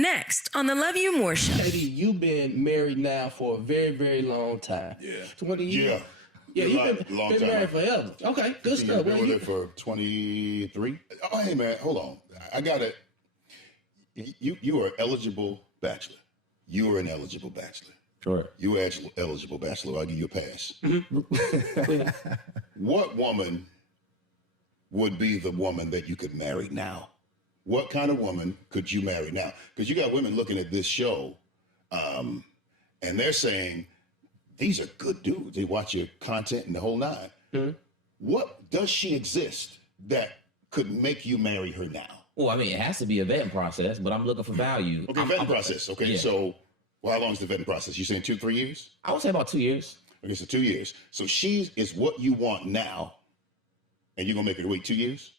Next on the Love You More Show. KD, you've been married now for a very, very long time. Yeah. 20 years? Yeah. You've been married forever. Okay, good stuff. I've been with her for 23. Oh, hey, man, hold on. I got it. You are an eligible bachelor. You are an eligible bachelor. Sure. You are eligible bachelor. I'll give you a pass. What woman would be the woman that you could marry now? What kind of woman could you marry now? Because you got women looking at this show, and they're saying, these are good dudes. They watch your content and the whole nine. Mm-hmm. What does she exist that could make you marry her now? Well, I mean, it has to be a vetting process, but I'm looking for value. Okay, vetting process. Okay, yeah. So how long is the vetting process? You saying 2-3 years? I would say about 2 years. Okay, so 2 years. So she is what you want now, and you're going to make her wait 2 years?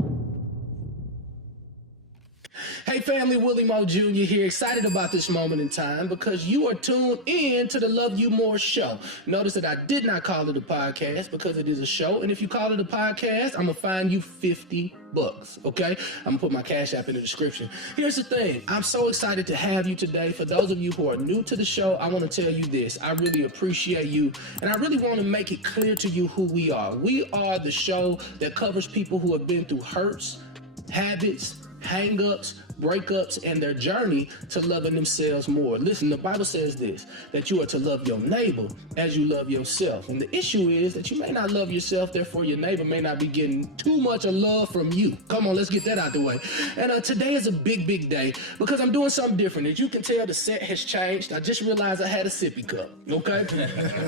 Hey family, Willie Mo Jr. here, excited about this moment in time because you are tuned in to the Love You More Show. Notice that I did not call it a podcast because it is a show, and if you call it a podcast, I'm going to fine you $50, okay? I'm going to put my Cash App in the description. Here's the thing, I'm so excited to have you today. For those of you who are new to the show, I want to tell you this. I really appreciate you, and I really want to make it clear to you who we are. We are the show that covers people who have been through hurts, habits, hang-ups, breakups, and their journey to loving themselves more. Listen, the Bible says this, that you are to love your neighbor as you love yourself. And the issue is that you may not love yourself, therefore your neighbor may not be getting too much of love from you. Come on, let's get that out the way. And today is a big, big day because I'm doing something different. As you can tell, the set has changed. I just realized I had a sippy cup, okay?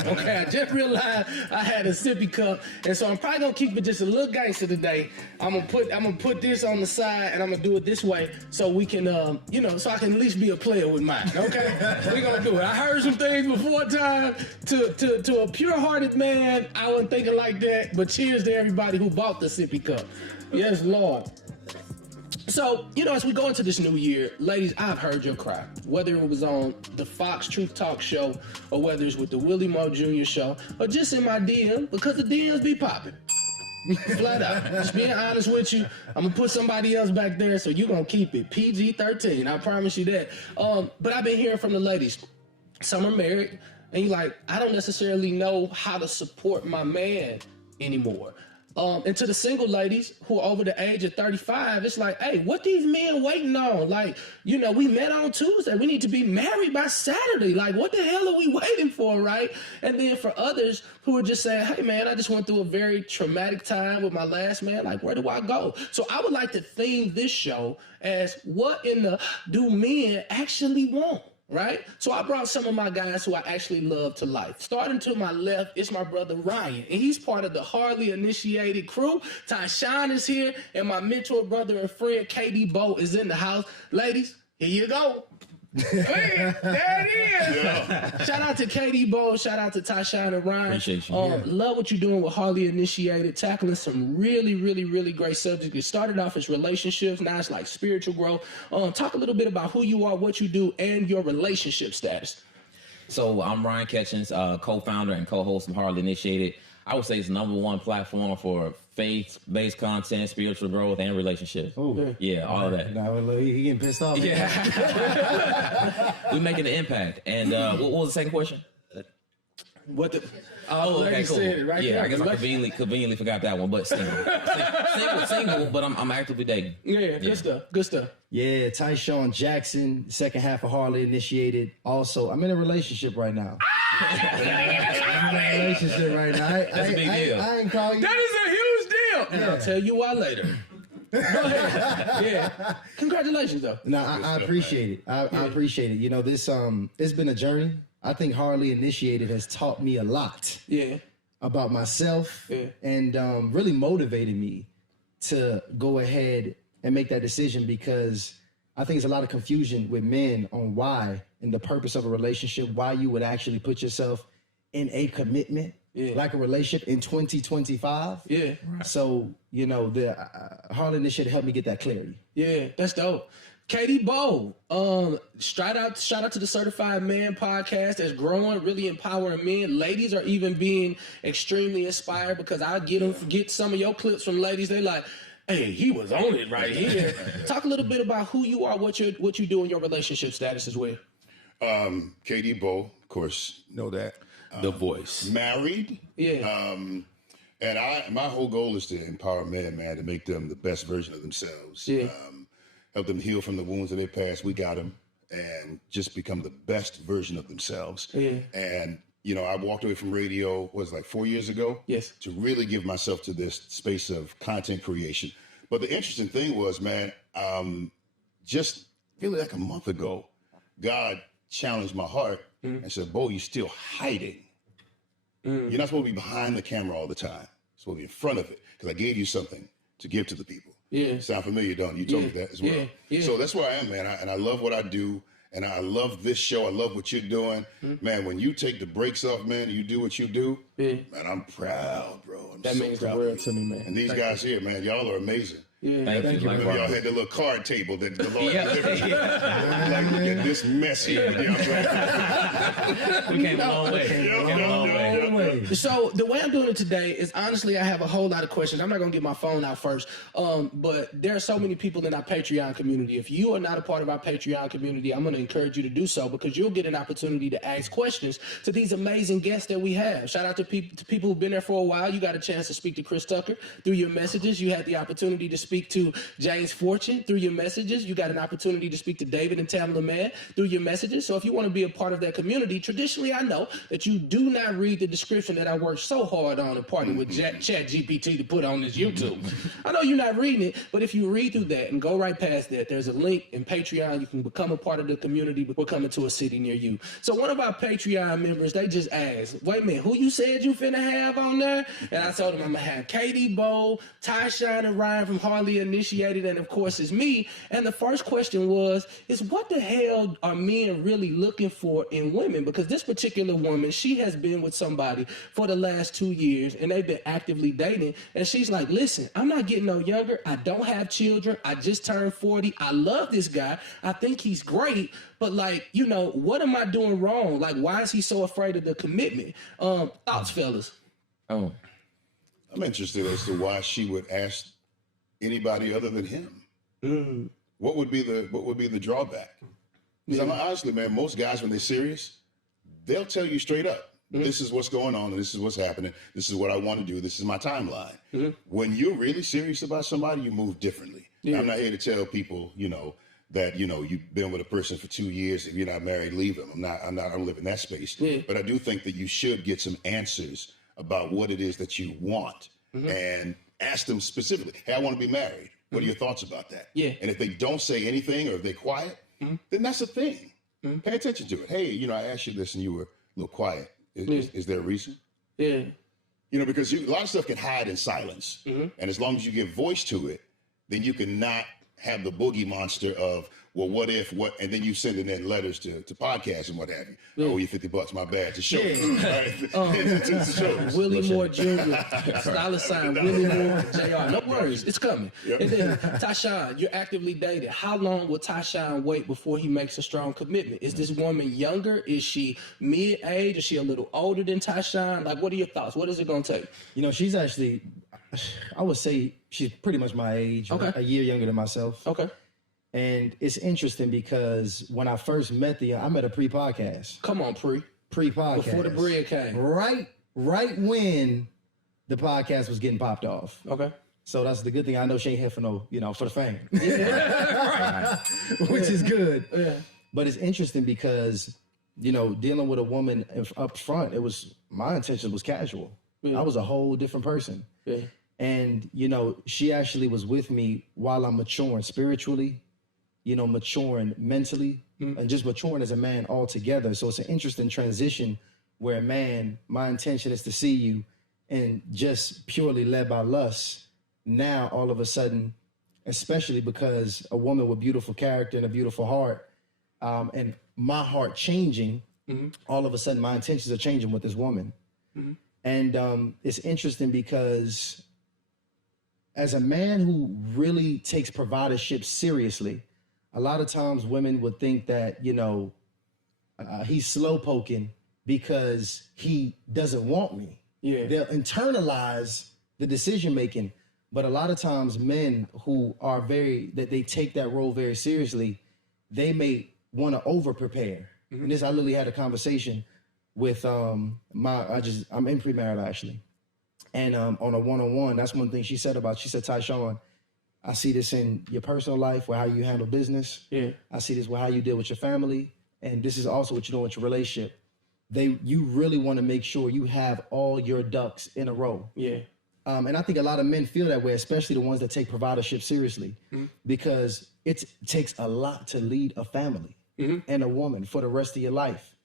Okay, I just realized I had a sippy cup, and so I'm probably gonna keep it just a little gangster today. I'm gonna put this on the side, and I'm gonna do it this way so we can, so I can at least be a player with mine, okay? We're gonna do it. I heard some things before time. To a pure-hearted man, I wasn't thinking like that, but cheers to everybody who bought the sippy cup. Yes, Lord. So, as we go into this new year, ladies, I've heard your cry. Whether it was on the Fox Truth Talk show, or whether it's with the Willie Mo Jr. show, or just in my DM, because the DMs be popping. Flat out. Just being honest with you, I'm gonna put somebody else back there, so you're gonna keep it PG-13. I promise you that. But I've been hearing from the ladies. Some are married, and you're like, I don't necessarily know how to support my man anymore. And to the single ladies who are over the age of 35, it's like, hey, what these men waiting on? Like, we met on Tuesday. We need to be married by Saturday. Like, what the hell are we waiting for, right? And then for others who are just saying, hey, man, I just went through a very traumatic time with my last man. Like, where do I go? So I would like to theme this show as what in the do men actually want? Right? So I brought some of my guys who I actually love to life. Starting to my left is my brother Ryan, and he's part of the Harley Initiated crew. Tyshawn is here, and my mentor, brother, and friend KD Bowe is in the house. Ladies, here you go. There it is. Yeah. Shout out to KD Bowe. Shout out to Tyshawn and Ryan. Appreciate you. Love what you're doing with Harley Initiated, tackling some really, really, really great subjects. It started off as relationships. Now it's like spiritual growth. Talk a little bit about who you are, what you do, and your relationship status. So I'm Ryan Ketchens, co-founder and co-host of Harley Initiated. I would say it's the #1 platform for faith-based content, spiritual growth, and relationships. Ooh. Yeah, all of that. Now he getting pissed off. Yeah. We're making an impact. And what was the second question? What the? Okay, cool. Said it right yeah, there. I guess I conveniently forgot that one, but single. single, but I'm actively dating. Yeah, good stuff. Good stuff. Yeah, Tyshawn Jackson, second half of Harley Initiated. Also, I'm in a relationship right now. That's a big deal. I ain't call you. That is a huge deal. And I'll tell you why later. Go ahead. Yeah. Congratulations, though. No, I appreciate it. I appreciate it. This it's been a journey. I think Harley Initiated has taught me a lot. Yeah. About myself and really motivated me to go ahead and make that decision, because I think there's a lot of confusion with men on why and the purpose of a relationship, why you would actually put yourself in a commitment, like a relationship in 2025. Yeah. Right. So, the Harley Initiative helped me get that clarity. Yeah, that's dope. KD Bowe, shout out to the Certified Man podcast that's growing, really empowering men. Ladies are even being extremely inspired because I get some of your clips from ladies. They like, hey, he was on it right here. Talk a little bit about who you are, what you do in your relationship status as well. KD Bowe, of course, know that. The voice. Married. Yeah. And my whole goal is to empower men, man, to make them the best version of themselves. Yeah. Help them heal from the wounds of their past. We got them. And just become the best version of themselves. Yeah. And, I walked away from radio, like 4 years ago? Yes. To really give myself to this space of content creation. But the interesting thing was, man, just really like a month ago, God challenged my heart and said, Bo, you're still hiding. You're not supposed to be behind the camera all the time. You're supposed to be in front of it because I gave you something to give to the people. Yeah. Sound familiar, don't you? You told me that as well. Yeah. Yeah. So that's where I am, man. And I love what I do. And I love this show. I love what you're doing. Man, when you take the brakes off, man, and you do what you do, man, I'm proud, bro. That means the world to me, man. And these guys here, man, y'all are amazing. Yeah. Thank you. Remember y'all had the little card table that the Lord delivered. Like, look at this mess here. We came a long way. So the way I'm doing it today is honestly, I have a whole lot of questions. I'm not going to get my phone out first. But there are so many people in our Patreon community. If you are not a part of our Patreon community, I'm going to encourage you to do so because you'll get an opportunity to ask questions to these amazing guests that we have. Shout out to people who've been there for a while. You got a chance to speak to Chris Tucker through your messages. You had the opportunity to speak to James Fortune through your messages. You got an opportunity to speak to David and Tamala Mann through your messages. So if you want to be a part of that community, traditionally I know that you do not read the description that I worked so hard on and partnered with Chat GPT to put on this YouTube. I know you're not reading it, but if you read through that and go right past that, there's a link in Patreon. You can become a part of the community. We're coming to a city near you. So one of our Patreon members, they just asked, wait a minute, who you said you finna have on there? And I told them I'm gonna have KD Bowe, Tyshawn and Ryan from Harley Initiated, and of course it's me. And the first question is what the hell are men really looking for in women? Because this particular woman, she has been with somebody for the last 2 years and they've been actively dating. And she's like, listen, I'm not getting no younger. I don't have children. I just turned 40. I love this guy. I think he's great. But what am I doing wrong? Like, why is he so afraid of the commitment? Thoughts, fellas? I'm interested as to why she would ask anybody other than him. What would be the drawback? Because honestly, man, most guys when they're serious, they'll tell you straight up, this is what's going on and this is what's happening. This is what I want to do. This is my timeline. When you're really serious about somebody, you move differently. Now, I'm not here to tell people, that you've been with a person for 2 years. If you're not married, leave them. I don't live in that space. But I do think that you should get some answers about what it is that you want and ask them specifically, hey, I want to be married. What are your thoughts about that? Yeah. And if they don't say anything or if they're quiet, then that's a thing. Pay attention to it. Hey, I asked you this and you were a little quiet. Is there a reason? Yeah. Because a lot of stuff can hide in silence. And as long as you give voice to it, then you can not have the boogie monster of, well, what if, and then you sending in letters to podcasts and what have you. Oh, you $50, my bad, to show. Willie Moore Jr., $ Willie Moore Jr. No worries, it's coming. And then, Tyshawn, you're actively dated. How long will Tyshawn wait before he makes a strong commitment? Is this woman younger? Is she mid-age? Is she a little older than Tyshawn? Like, what are your thoughts? What is it going to take? She's actually, I would say she's pretty much my age, a year younger than myself. Okay. And it's interesting because when I first met I met a pre-podcast. Come on, pre-podcast. Before the bread came. Right when the podcast was getting popped off. Okay. So that's the good thing. I know she ain't here for for the fame. Which is good. Yeah. But it's interesting because, dealing with a woman up front, my intention was casual. Yeah. I was a whole different person. Yeah. And, she actually was with me while I'm maturing spiritually, maturing mentally, and just maturing as a man altogether. So it's an interesting transition where, man, my intention is to see you and just purely led by lust. Now, all of a sudden, especially because a woman with beautiful character and a beautiful heart, and my heart changing, all of a sudden my intentions are changing with this woman. And it's interesting because as a man who really takes providership seriously, a lot of times women would think that, he's slow poking because he doesn't want me. Yeah. They'll internalize the decision making. But a lot of times men who are that they take that role very seriously, they may want to over prepare. And I literally had a conversation with I'm in premarital actually. And on a one-on-one, that's one thing she said, Tyshawn, I see this in your personal life where how you handle business. Yeah. I see this with how you deal with your family. And this is also what you're doing with your relationship. You really want to make sure you have all your ducks in a row. Yeah. And I think a lot of men feel that way, especially the ones that take providership seriously, because it takes a lot to lead a family and a woman for the rest of your life.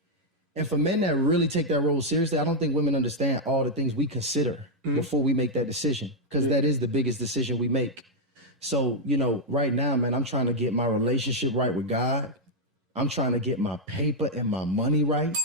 And for men that really take that role seriously, I don't think women understand all the things we consider before we make that decision, because that is the biggest decision we make. So, right now, man, I'm trying to get my relationship right with God. I'm trying to get my paper and my money right.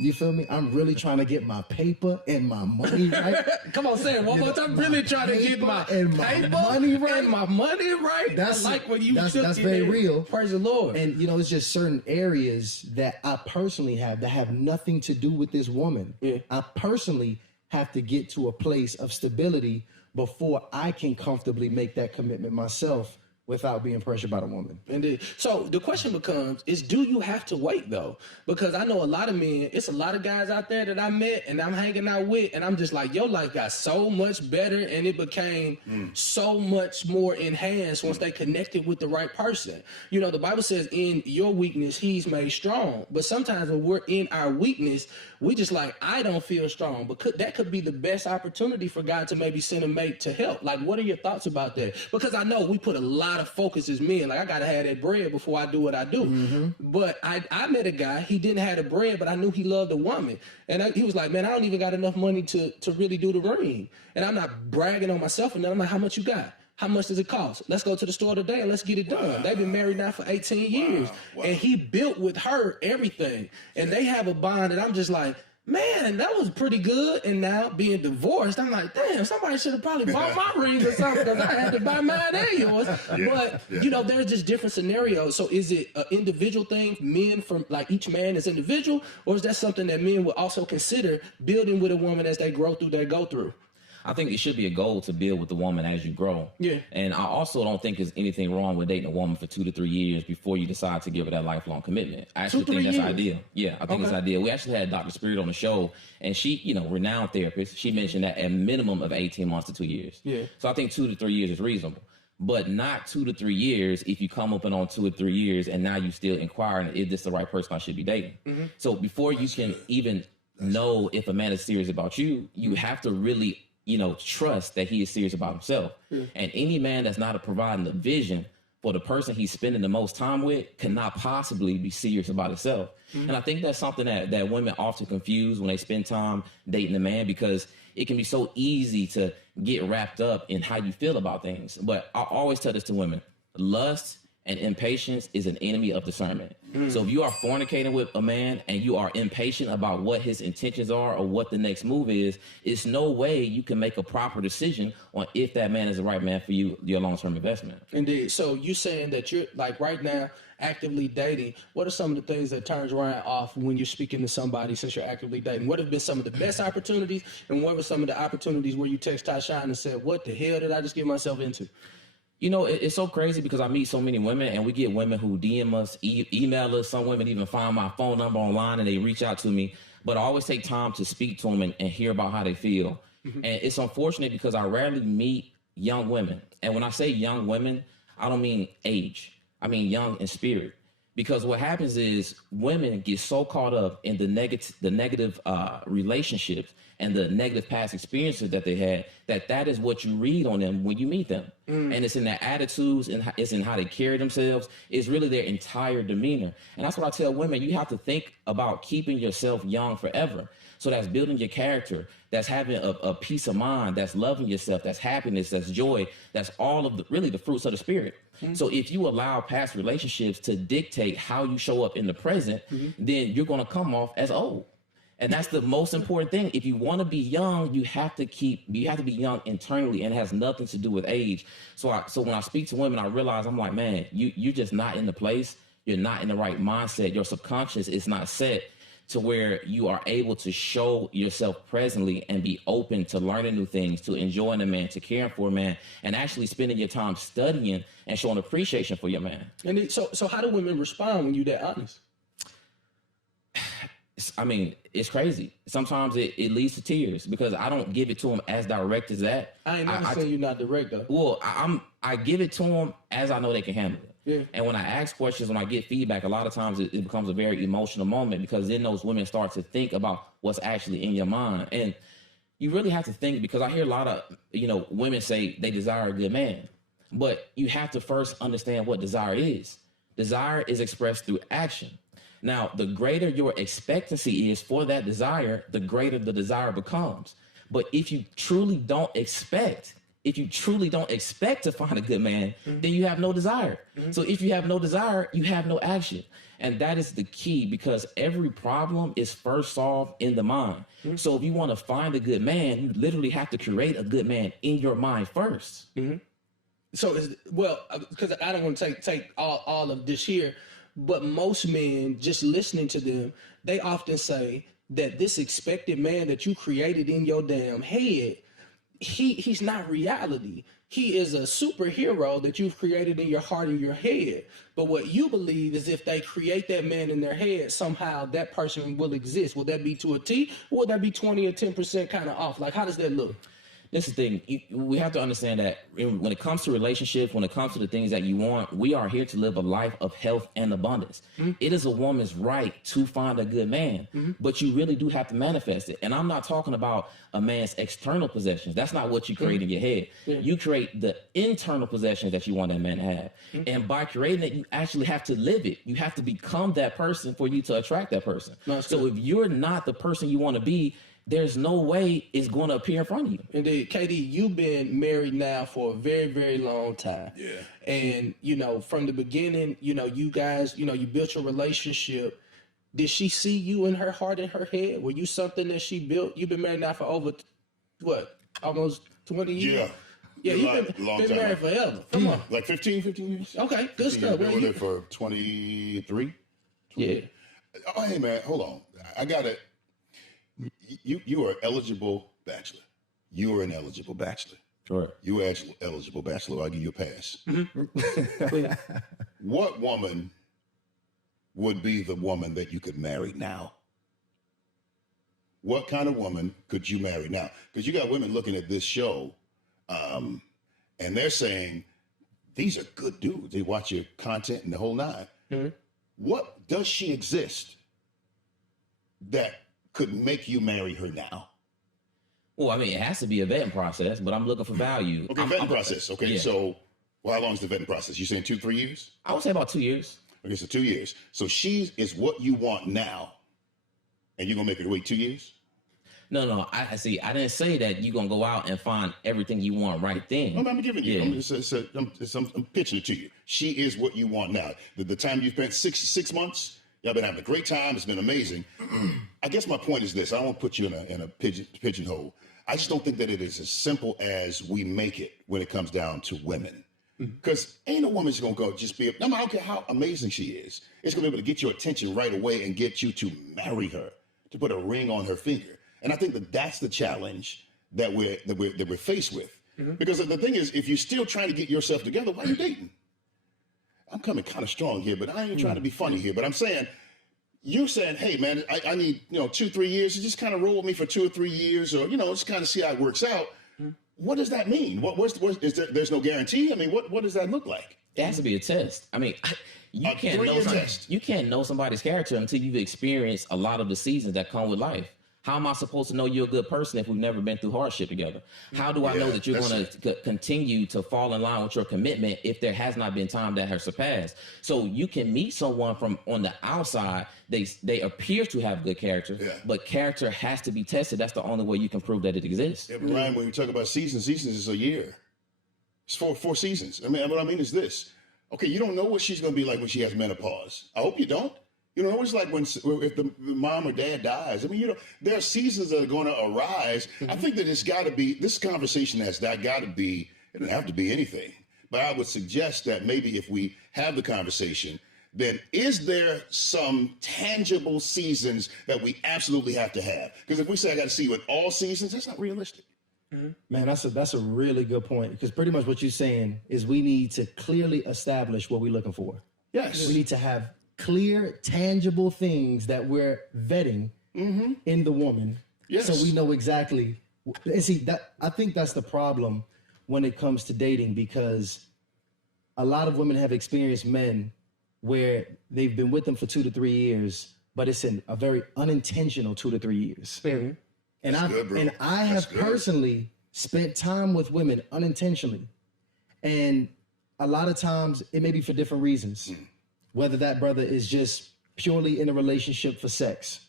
You feel me? I'm really trying to get my paper and my money right. Come on, say it one more time. I'm really trying to get my paper money right. And my money right. That's I like when you that's very real. Praise the Lord. And it's just certain areas that I personally have that have nothing to do with this woman. Yeah. I personally have to get to a place of stability before I can comfortably make that commitment myself without being pressured by the woman. Indeed. So the question becomes, do you have to wait though? Because I know a lot of men, it's a lot of guys out there that I met and I'm hanging out with, and I'm just like, your life got so much better and it became so much more enhanced once they connected with the right person. The Bible says in your weakness, he's made strong. But sometimes when we're in our weakness, we just like, I don't feel strong. But that could be the best opportunity for God to maybe send a mate to help. Like, what are your thoughts about that? Because I know we put a lot of focus as men. Like, I got to have that bread before I do what I do. But I met a guy, he didn't have the bread, but I knew he loved a woman. And he was like, man, I don't even got enough money to really do the ring. And I'm not bragging on myself. And then I'm like, how much you got? How much does it cost? Let's go to the store today and let's get it done. Wow. They've been married now for 18 years. Wow. And he built with her everything. And they have a bond that I'm just like, man, that was pretty good. And now being divorced, I'm like, damn, somebody should have probably bought my rings or something, because I had to buy mine and yours. But, there's just different scenarios. So is it an individual thing, men from like each man is individual, or is that something that men would also consider building with a woman as they grow through their go through? I think it should be a goal to build with the woman as you grow. Yeah. And I also don't think there's anything wrong with dating a woman for 2 to 3 years before you decide to give her that lifelong commitment. I actually think that's ideal. Yeah, I think it's ideal. We actually had Dr. Spirit on the show, and she, renowned therapist, she mentioned that a minimum of 18 months to 2 years. Yeah. So I think 2 to 3 years is reasonable. But not 2 to 3 years if you come up on 2 or 3 years and now you still inquiring, is this the right person I should be dating? So before you can even know if a man is serious about you, you have to really trust that he is serious about himself. And any man that's not providing the vision for the person he's spending the most time with cannot possibly be serious about himself. And I think that's something that women often confuse when they spend time dating a man, because it can be so easy to get wrapped up in how you feel about things. But I always tell this to women: lust and impatience is an enemy of discernment. So if you are fornicating with a man and you are impatient about what his intentions are or what the next move is, it's no way you can make a proper decision on if that man is the right man for you, your long-term investment. Indeed. So you saying that you're like right now actively dating. What are some of the things that turns Ryan off when you're speaking to somebody since you're actively dating? What have been some of the best opportunities, and what were some of the opportunities where you text Tyshawn and said, what the hell did I just get myself into? It's so crazy because I meet so many women, and we get women who DM us, email us. Some women even find my phone number online and they reach out to me. But I always take time to speak to them and hear about how they feel. And it's unfortunate because I rarely meet young women. And when I say young women, I don't mean age. I mean young in spirit. Because what happens is women get so caught up in the negative relationships and the negative past experiences that they had, that is what you read on them when you meet them. And it's in their attitudes, and it's in how they carry themselves. It's really their entire demeanor. And that's what I tell women: you have to think about keeping yourself young forever. So that's building your character, that's having a peace of mind, that's loving yourself, that's happiness, that's joy, that's all of the fruits of the spirit. So if you allow past relationships to dictate how you show up in the present, then you're going to come off as old. And that's the most important thing. If you want to be young, you have to be young internally, and it has nothing to do with age. So when I speak to women, I realize, I'm like, man, you're just not in the place. You're not in the right mindset. Your subconscious is not set to where you are able to show yourself presently and be open to learning new things, to enjoying a man, to caring for a man, and actually spending your time studying and showing appreciation for your man. And so how do women respond when you're that honest? I mean, it's crazy. Sometimes it leads to tears because I don't give it to them as direct as that. I ain't never saying you're not direct though. Well, I give it to them as I know they can handle it. Yeah. And when I ask questions, when I get feedback, a lot of times it becomes a very emotional moment because then those women start to think about what's actually in your mind. And you really have to think, because I hear a lot of, women say they desire a good man, but you have to first understand what desire is. Desire is expressed through action. Now, the greater your expectancy is for that desire, the greater the desire becomes. But if you truly don't expect to find a good man, then you have no desire. So if you have no desire, you have no action. And that is the key, because every problem is first solved in the mind. So if you want to find a good man, you literally have to create a good man in your mind first. So, because I don't want to take all of this here, but most men, just listening to them, they often say that this expected man that you created in your damn head, he's not reality. He is a superhero that you've created in your heart and your head. But what you believe is if they create that man in their head, somehow that person will exist. Will that be to a T, or will that be 20 or 10% kind of off? Like, how does that look? This is the thing. We have to understand that when it comes to relationships, when it comes to the things that you want, we are here to live a life of health and abundance. It is a woman's right to find a good man, but you really do have to manifest it. And I'm not talking about a man's external possessions. That's not what you create in your head. You create the internal possessions that you want that man to have. And by creating it, you actually have to live it. You have to become that person for you to attract that person. So if you're not the person you want to be, there's no way it's going to appear in front of you. Indeed. KD, you've been married now for a very, very long time. Yeah. And, from the beginning, you guys, you built your relationship. Did she see you in her heart and her head? Were you something that she built? You've been married now for over, almost 20 years? Yeah. Yeah, you've been married forever. Come on. Like 15 years? Okay, good stuff. Been with her for 23? Yeah. Oh, hey, man, hold on. I got it. You are eligible bachelor. You are an eligible bachelor. Sure. You are eligible bachelor. I'll give you a pass. What woman would be the woman that you could marry now? What kind of woman could you marry now? Because you got women looking at this show, and they're saying, these are good dudes. They watch your content and the whole nine. What does she exist that could make you marry her now? Well, I mean, it has to be a vetting process, but I'm looking for value. Okay, vetting process. Okay, yeah. So how long is the vetting process? You saying 2-3 years? I would say about 2 years. Okay, so 2 years. So she is what you want now, and you're going to make her wait 2 years? No. I see. I didn't say that you're going to go out and find everything you want right then. No, I'm giving you. Yeah. I'm pitching it to you. She is what you want now. The time you spent six months, y'all been having a great time. It's been amazing. I guess my point is this. I don't want to put you in a pigeonhole. I just don't think that it is as simple as we make it when it comes down to women. Because ain't a woman just going to go just be, no, I don't care how amazing she is. It's going to be able to get your attention right away and get you to marry her, to put a ring on her finger. And I think that that's the challenge that we're faced with. Because the thing is, if you're still trying to get yourself together, why are you dating? I'm coming kind of strong here, but I ain't trying to be funny here. But I'm saying, you're saying, hey, man, I need 2-3 years to just kind of roll with me for 2 or 3 years, or just kind of see how it works out. What does that mean? There's no guarantee? I mean, what does that look like? It has to be a test. I mean, you can't know somebody's character until you've experienced a lot of the seasons that come with life. How am I supposed to know you're a good person if we've never been through hardship together? How do I know that you're going to continue to fall in line with your commitment if there has not been time that has surpassed? So you can meet someone from on the outside. They appear to have good character, but character has to be tested. That's the only way you can prove that it exists. Yeah, but Ryan, when you talk about seasons is a year. It's four seasons. I mean, what I mean is this. Okay, you don't know what she's going to be like when she has menopause. I hope you don't. You know, it's like if the mom or dad dies. I mean, there are seasons that are going to arise. I think that it's got to be, this conversation has got to be, it doesn't have to be anything. But I would suggest that maybe if we have the conversation, then is there some tangible seasons that we absolutely have to have? Because if we say I got to see you in all seasons, that's not realistic. Man, that's a really good point, because pretty much what you're saying is we need to clearly establish what we're looking for. Yes. We need to have clear, tangible things that we're vetting in the woman. Yes. So we know exactly. And see, that I think that's the problem when it comes to dating, because a lot of women have experienced men where they've been with them for 2 to 3 years, but it's in a very unintentional 2 to 3 years. Mm-hmm. And I have personally spent time with women unintentionally. And a lot of times it may be for different reasons. Whether that brother is just purely in a relationship for sex,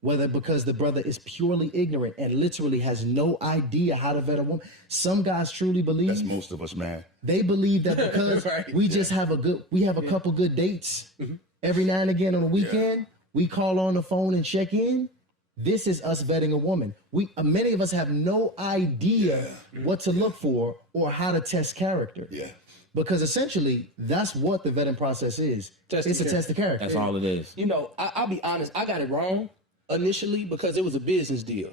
whether because the brother is purely ignorant and literally has no idea how to vet a woman. Some guys truly believe. That's most of us, man. They believe that because we just have a couple good dates every now and again on the weekend, we call on the phone and check in. This is us vetting a woman. Many of us have no idea what to look for or how to test character. Yeah. Because essentially, that's what the vetting process is. It's a test of character. That's all it is. You know, I'll be honest, I got it wrong initially because it was a business deal.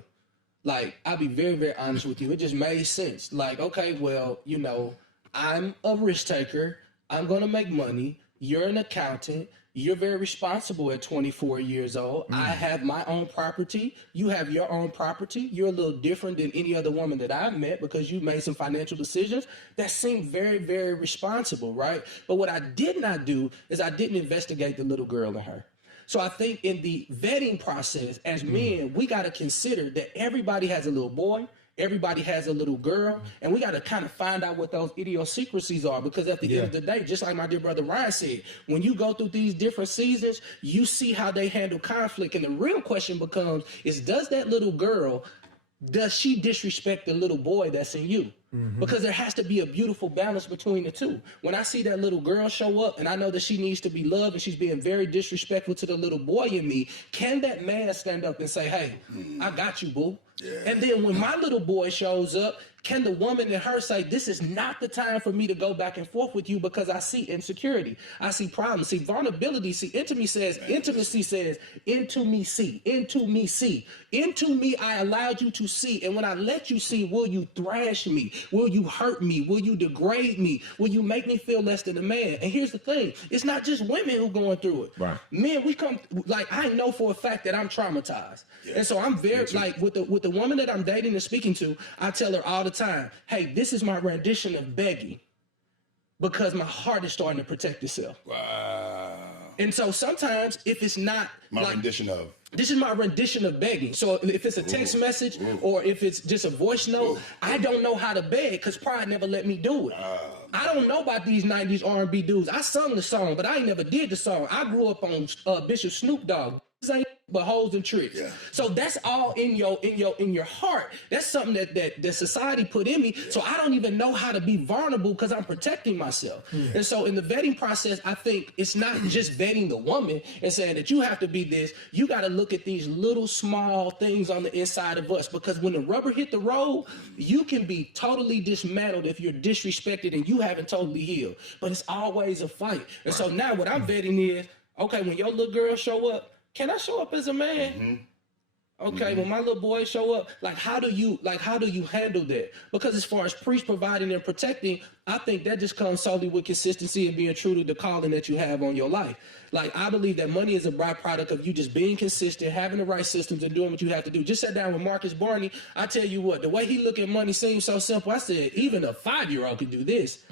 Like, I'll be very, very honest with you. It just made sense. Like, okay, well, you know, I'm a risk taker. I'm going to make money. You're an accountant. You're very responsible at 24 years old. I have my own property. You have your own property. You're a little different than any other woman that I've met because you made some financial decisions that seem very, very responsible, right? But what I did not do is I didn't investigate the little girl in her. So I think in the vetting process, as men, we got to consider that everybody has a little boy, everybody has a little girl, and we got to kind of find out what those idiosyncrasies are, because at the end of the day, just like my dear brother Ryan said, when you go through these different seasons, you see how they handle conflict. And the real question becomes is, does that little girl, does she disrespect the little boy that's in you? Because there has to be a beautiful balance between the two. When I see that little girl show up and I know that she needs to be loved and she's being very disrespectful to the little boy in me, can that man stand up and say, hey, I got you, boo? Yeah. And then when my little boy shows up, can the woman in her say, this is not the time for me to go back and forth with you because I see insecurity, I see problems, see vulnerability, see intimacy says, into me see. Into me I allowed you to see. And when I let you see, will you thrash me? Will you hurt me? Will you degrade me? Will you make me feel less than a man? And here's the thing. It's not just women who going through it. Right. Men, we come, like, I know for a fact that I'm traumatized. Yeah. And so I'm very, like, with the woman that I'm dating and speaking to, I tell her all the time, hey, this is my rendition of begging because my heart is starting to protect itself. Wow. And so sometimes if it's not this is my rendition of begging. So if it's a text message or if it's just a voice note, I don't know how to beg because pride never let me do it. I don't know about these 90s R&B dudes. I sung the song, but I ain't never did the song. I grew up on Bishop Snoop Dogg. But hoes and tricks. Yeah. So that's all in your heart. That's something that society put in me. So I don't even know how to be vulnerable because I'm protecting myself. And so in the vetting process, I think it's not just vetting the woman and saying that you have to be this. You got to look at these little small things on the inside of us, because when the rubber hit the road, you can be totally dismantled if you're disrespected and you haven't totally healed. But it's always a fight. And so now what I'm vetting is, okay, when your little girl show up, can I show up as a man? Okay, when my little boy show up, how do you handle that? Because as far as priest providing and protecting, I think that just comes solely with consistency and being true to the calling that you have on your life. Like, I believe that money is a byproduct of you just being consistent, having the right systems, and doing what you have to do. Just sat down with Marcus Barney. I tell you what, the way he look at money seems so simple. I said, even a 5-year-old could do this.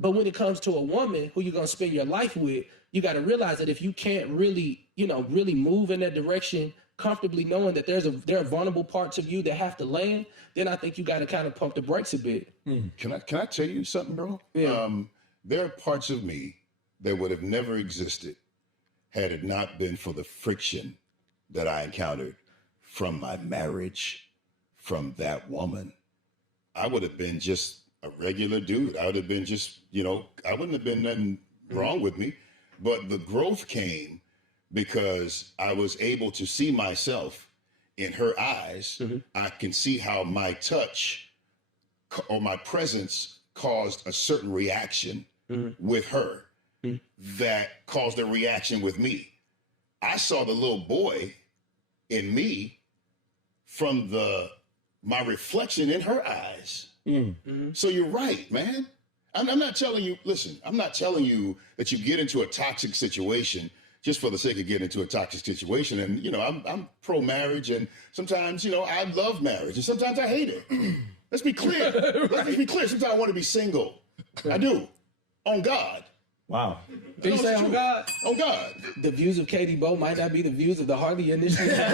But when it comes to a woman who you're going to spend your life with, you got to realize that if you can't really move in that direction comfortably, knowing that there are vulnerable parts of you that have to land, then I think you got to kind of pump the brakes a bit. Can I tell you something, bro? Yeah. There are parts of me that would have never existed had it not been for the friction that I encountered from my marriage, from that woman. I would have been just a regular dude. I would have been just, I wouldn't have been nothing wrong with me. But the growth came because I was able to see myself in her eyes. I can see how my touch or my presence caused a certain reaction with her. that caused a reaction with me. I saw the little boy in me from my reflection in her eyes. So you're right, man. I'm not telling you, listen, I'm not telling you that you get into a toxic situation just for the sake of getting into a toxic situation. And, you know, I'm pro-marriage, and sometimes, you know, I love marriage, and sometimes I hate it. Let's be clear. Let's be clear. Sometimes I want to be single. I do. On God. Wow. Did you say on God? On God. The views of KD Bowe might not be the views of the Harley Initiated. But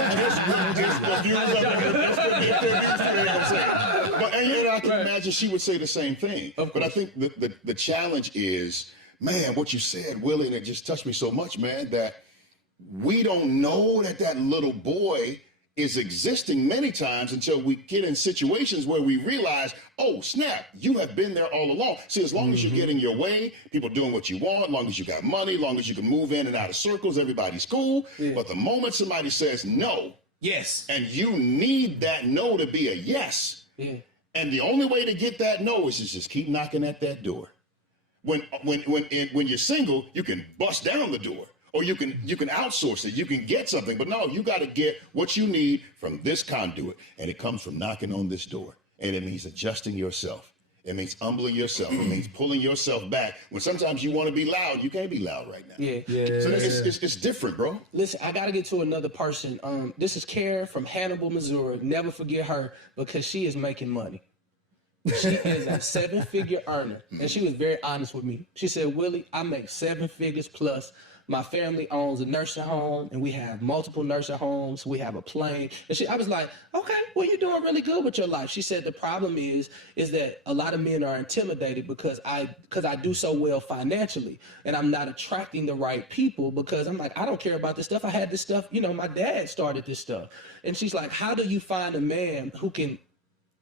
and I can imagine she would say the same thing. But I think the challenge is, man, what you said, Willie, and it just touched me so much, man, that we don't know that little boy is existing many times until we get in situations where we realize, oh, snap, you have been there all along. See, as long as you're getting your way, people doing what you want, as long as you got money, as long as you can move in and out of circles, everybody's cool. Yeah. But the moment somebody says no, yes, and you need that no to be a yes, and the only way to get that no is to just keep knocking at that door. When you're single, you can bust down the door. Or you can outsource it. You can get something, but no, you got to get what you need from this conduit, and it comes from knocking on this door. And it means adjusting yourself. It means humbling yourself. It means pulling yourself back. When sometimes you want to be loud, you can't be loud right now. Yeah. So it's different, bro. Listen, I got to get to another person. This is Karen from Hannibal, Missouri. Never forget her because she is making money. She is a 7-figure earner, and she was very honest with me. She said, Willie, I make 7 figures plus. My family owns a nursing home, and we have multiple nursing homes. We have a plane. And I was like, okay, well, you're doing really good with your life. She said the problem is that a lot of men are intimidated because I do so well financially, and I'm not attracting the right people because I'm like, I don't care about this stuff. I had this stuff, you know, my dad started this stuff. And she's like, how do you find a man who can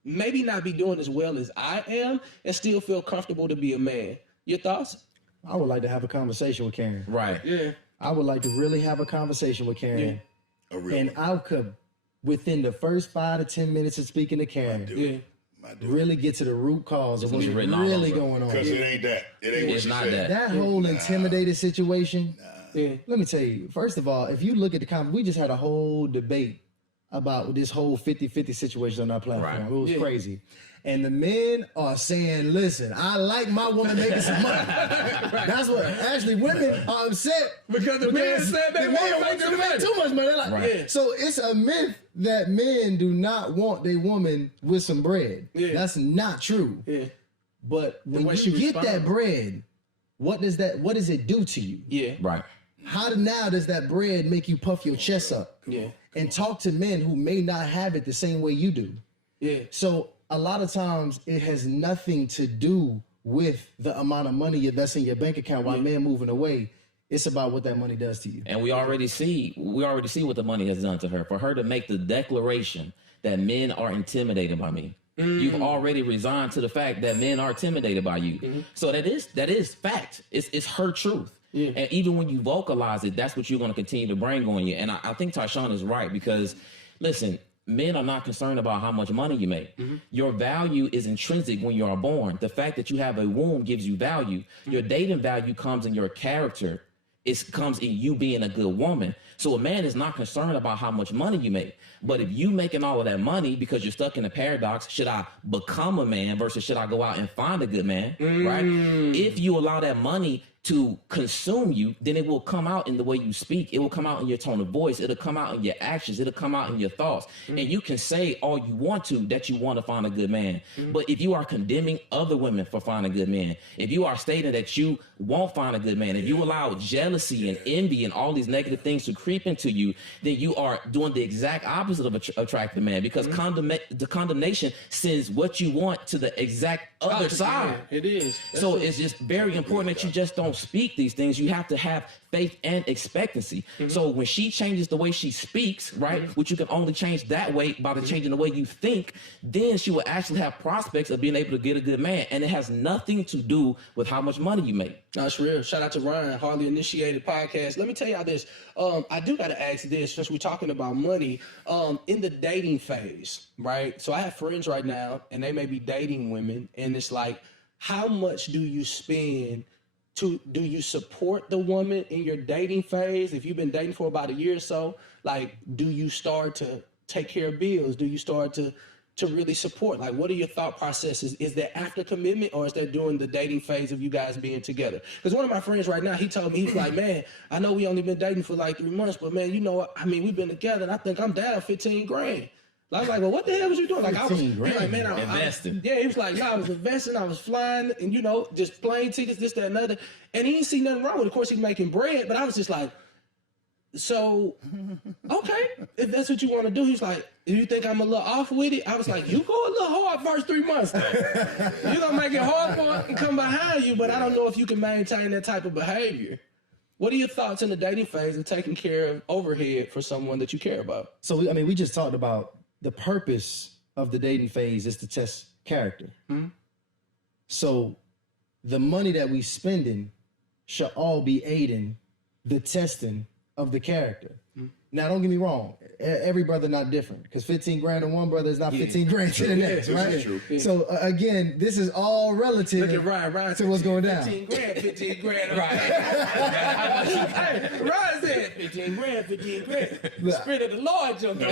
maybe not be doing as well as I am and still feel comfortable to be a man? Your thoughts? I would like to have a conversation with Karen. Right. Yeah. I would like to really have a conversation with Karen. Yeah. And I could, within the first 5 to 10 minutes of speaking to Karen, really get to the root cause of what's really going on. Because it ain't that. It ain't it's what not that. That whole intimidated situation. Let me tell you, first of all, if you look at the comments, we just had a whole debate about this whole 50-50 situation on our platform. Right. It was crazy. And the men are saying, listen, I like my woman making some money. That's what, actually, women are upset. Because the men said they want to make too much money. They're like, So it's a myth that men do not want their woman with some bread. That's not true. But when you get that bread, what does it do to you? Right. How now does that bread make you puff your chest up? And talk to men who may not have it the same way you do. So a lot of times it has nothing to do with the amount of money you invest in your bank account while men moving away. It's about what that money does to you. And we already see what the money has done to her. For her to make the declaration that men are intimidated by me. You've already resigned to the fact that men are intimidated by you. So that is fact. It's her truth. And even when you vocalize it, that's what you're going to continue to bring on you. And I think Tyshawn is right because, listen, men are not concerned about how much money you make. Your value is intrinsic when you are born. The fact that you have a womb gives you value. Your dating value comes in your character. It comes in you being a good woman. So a man is not concerned about how much money you make. But if you making all of that money because you're stuck in a paradox, should I become a man versus should I go out and find a good man, right? If you allow that money to consume you, then it will come out in the way you speak. It will come out in your tone of voice. It'll come out in your actions. It'll come out in your thoughts. And you can say all you want to that you want to find a good man. But if you are condemning other women for finding a good man, if you are stating that you won't find a good man, if you allow jealousy and envy and all these negative things to creep into you, then you are doing the exact opposite of attracting a man because the condemnation sends what you want to the exact other side. It is. So it's just very important that you just don't speak these things. You have to have faith and expectancy. So when she changes the way she speaks, right, which you can only change that way by the changing the way you think, then she will actually have prospects of being able to get a good man. And it has nothing to do with how much money you make. That's real. Shout out to Ryan, Harley Initiated podcast. Let me tell y'all this. I do got to ask this, since we're talking about money, in the dating phase, right? So I have friends right now, and they may be dating women, and it's like, how much do you spend do you support the woman in your dating phase? If you've been dating for about a year or so, like, do you start to take care of bills? Do you start to really support? Like, what are your thought processes? Is that after commitment, or is that during the dating phase of you guys being together? Because one of my friends right now, he told me, he's like, man, I know we only been dating for like 3 months, but man, you know what? I mean, we've been together, and I think I'm down 15 grand. I was like, well, what the hell was you doing? Like, I was like, man, investing. Yeah, he was like, I was investing, I was flying, and you know, just plane tickets, this, that, and other. And he didn't see nothing wrong with it. Of course, he's making bread, but I was just like, so, okay, if that's what you want to do. He's like, do you think I'm a little off with it? I was like, you go a little hard first 3 months. You're going to make it hard for it and come behind you, but I don't know if you can maintain that type of behavior. What are your thoughts in the dating phase of taking care of overhead for someone that you care about? So, we just talked about the purpose of the dating phase is to test character. Mm-hmm. So the money that we spending should all be aiding the testing of the character. Mm-hmm. Now, don't get me wrong. Every brother not different, because 15 grand to one brother is not 15 grand to the next, right? True. Yeah. So again, this is all relative. Look at Ryan to what's going down. 15 grand. Right. Hey, Ryan said 15 grand. The Spirit of the Lord jumped on.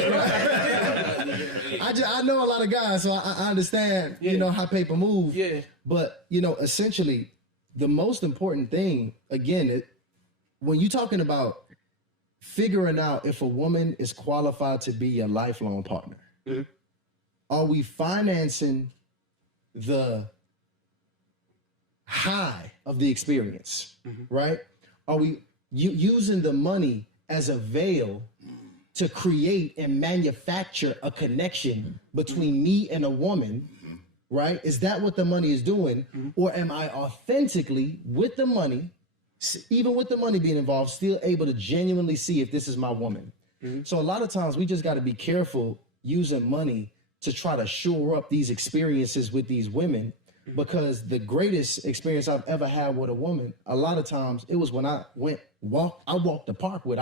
I know a lot of guys, so I understand, how paper move. Yeah. But, essentially, the most important thing, again, when you're talking about figuring out if a woman is qualified to be a lifelong partner, mm-hmm. Are we financing the high of the experience, mm-hmm. right? Are we using the money as a veil to create and manufacture a connection between mm-hmm. me and a woman, mm-hmm. right? Is that what the money is doing? Mm-hmm. Or am I authentically, with the money, even with the money being involved, still able to genuinely see if this is my woman? Mm-hmm. So a lot of times we just got to be careful using money to try to shore up these experiences with these women, mm-hmm. because the greatest experience I've ever had with a woman, a lot of times it was when I walked the park with,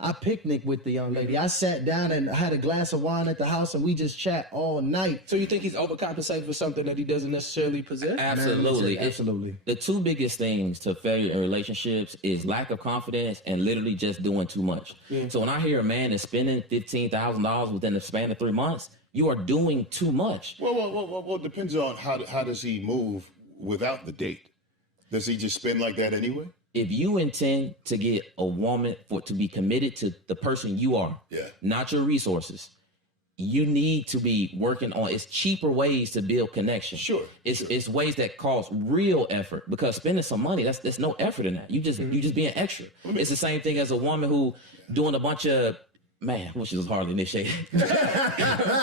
I picnicked with the young lady. I sat down and had a glass of wine at the house and we just chat all night. So you think he's overcompensating for something that he doesn't necessarily possess? Absolutely. Absolutely. The two biggest things to failure in relationships is lack of confidence and literally just doing too much. Yeah. So when I hear a man is spending $15,000 within the span of 3 months, you are doing too much. Well, it depends on how does he move without the date? Does he just spend like that anyway? If you intend to get a woman to be committed to the person you are, not your resources, you need to be working on it's cheaper ways to build connection. Sure. It's ways that cost real effort, because spending some money, there's no effort in that. You just being extra. It's the same thing as a woman who doing a bunch of she was Harley Initiated.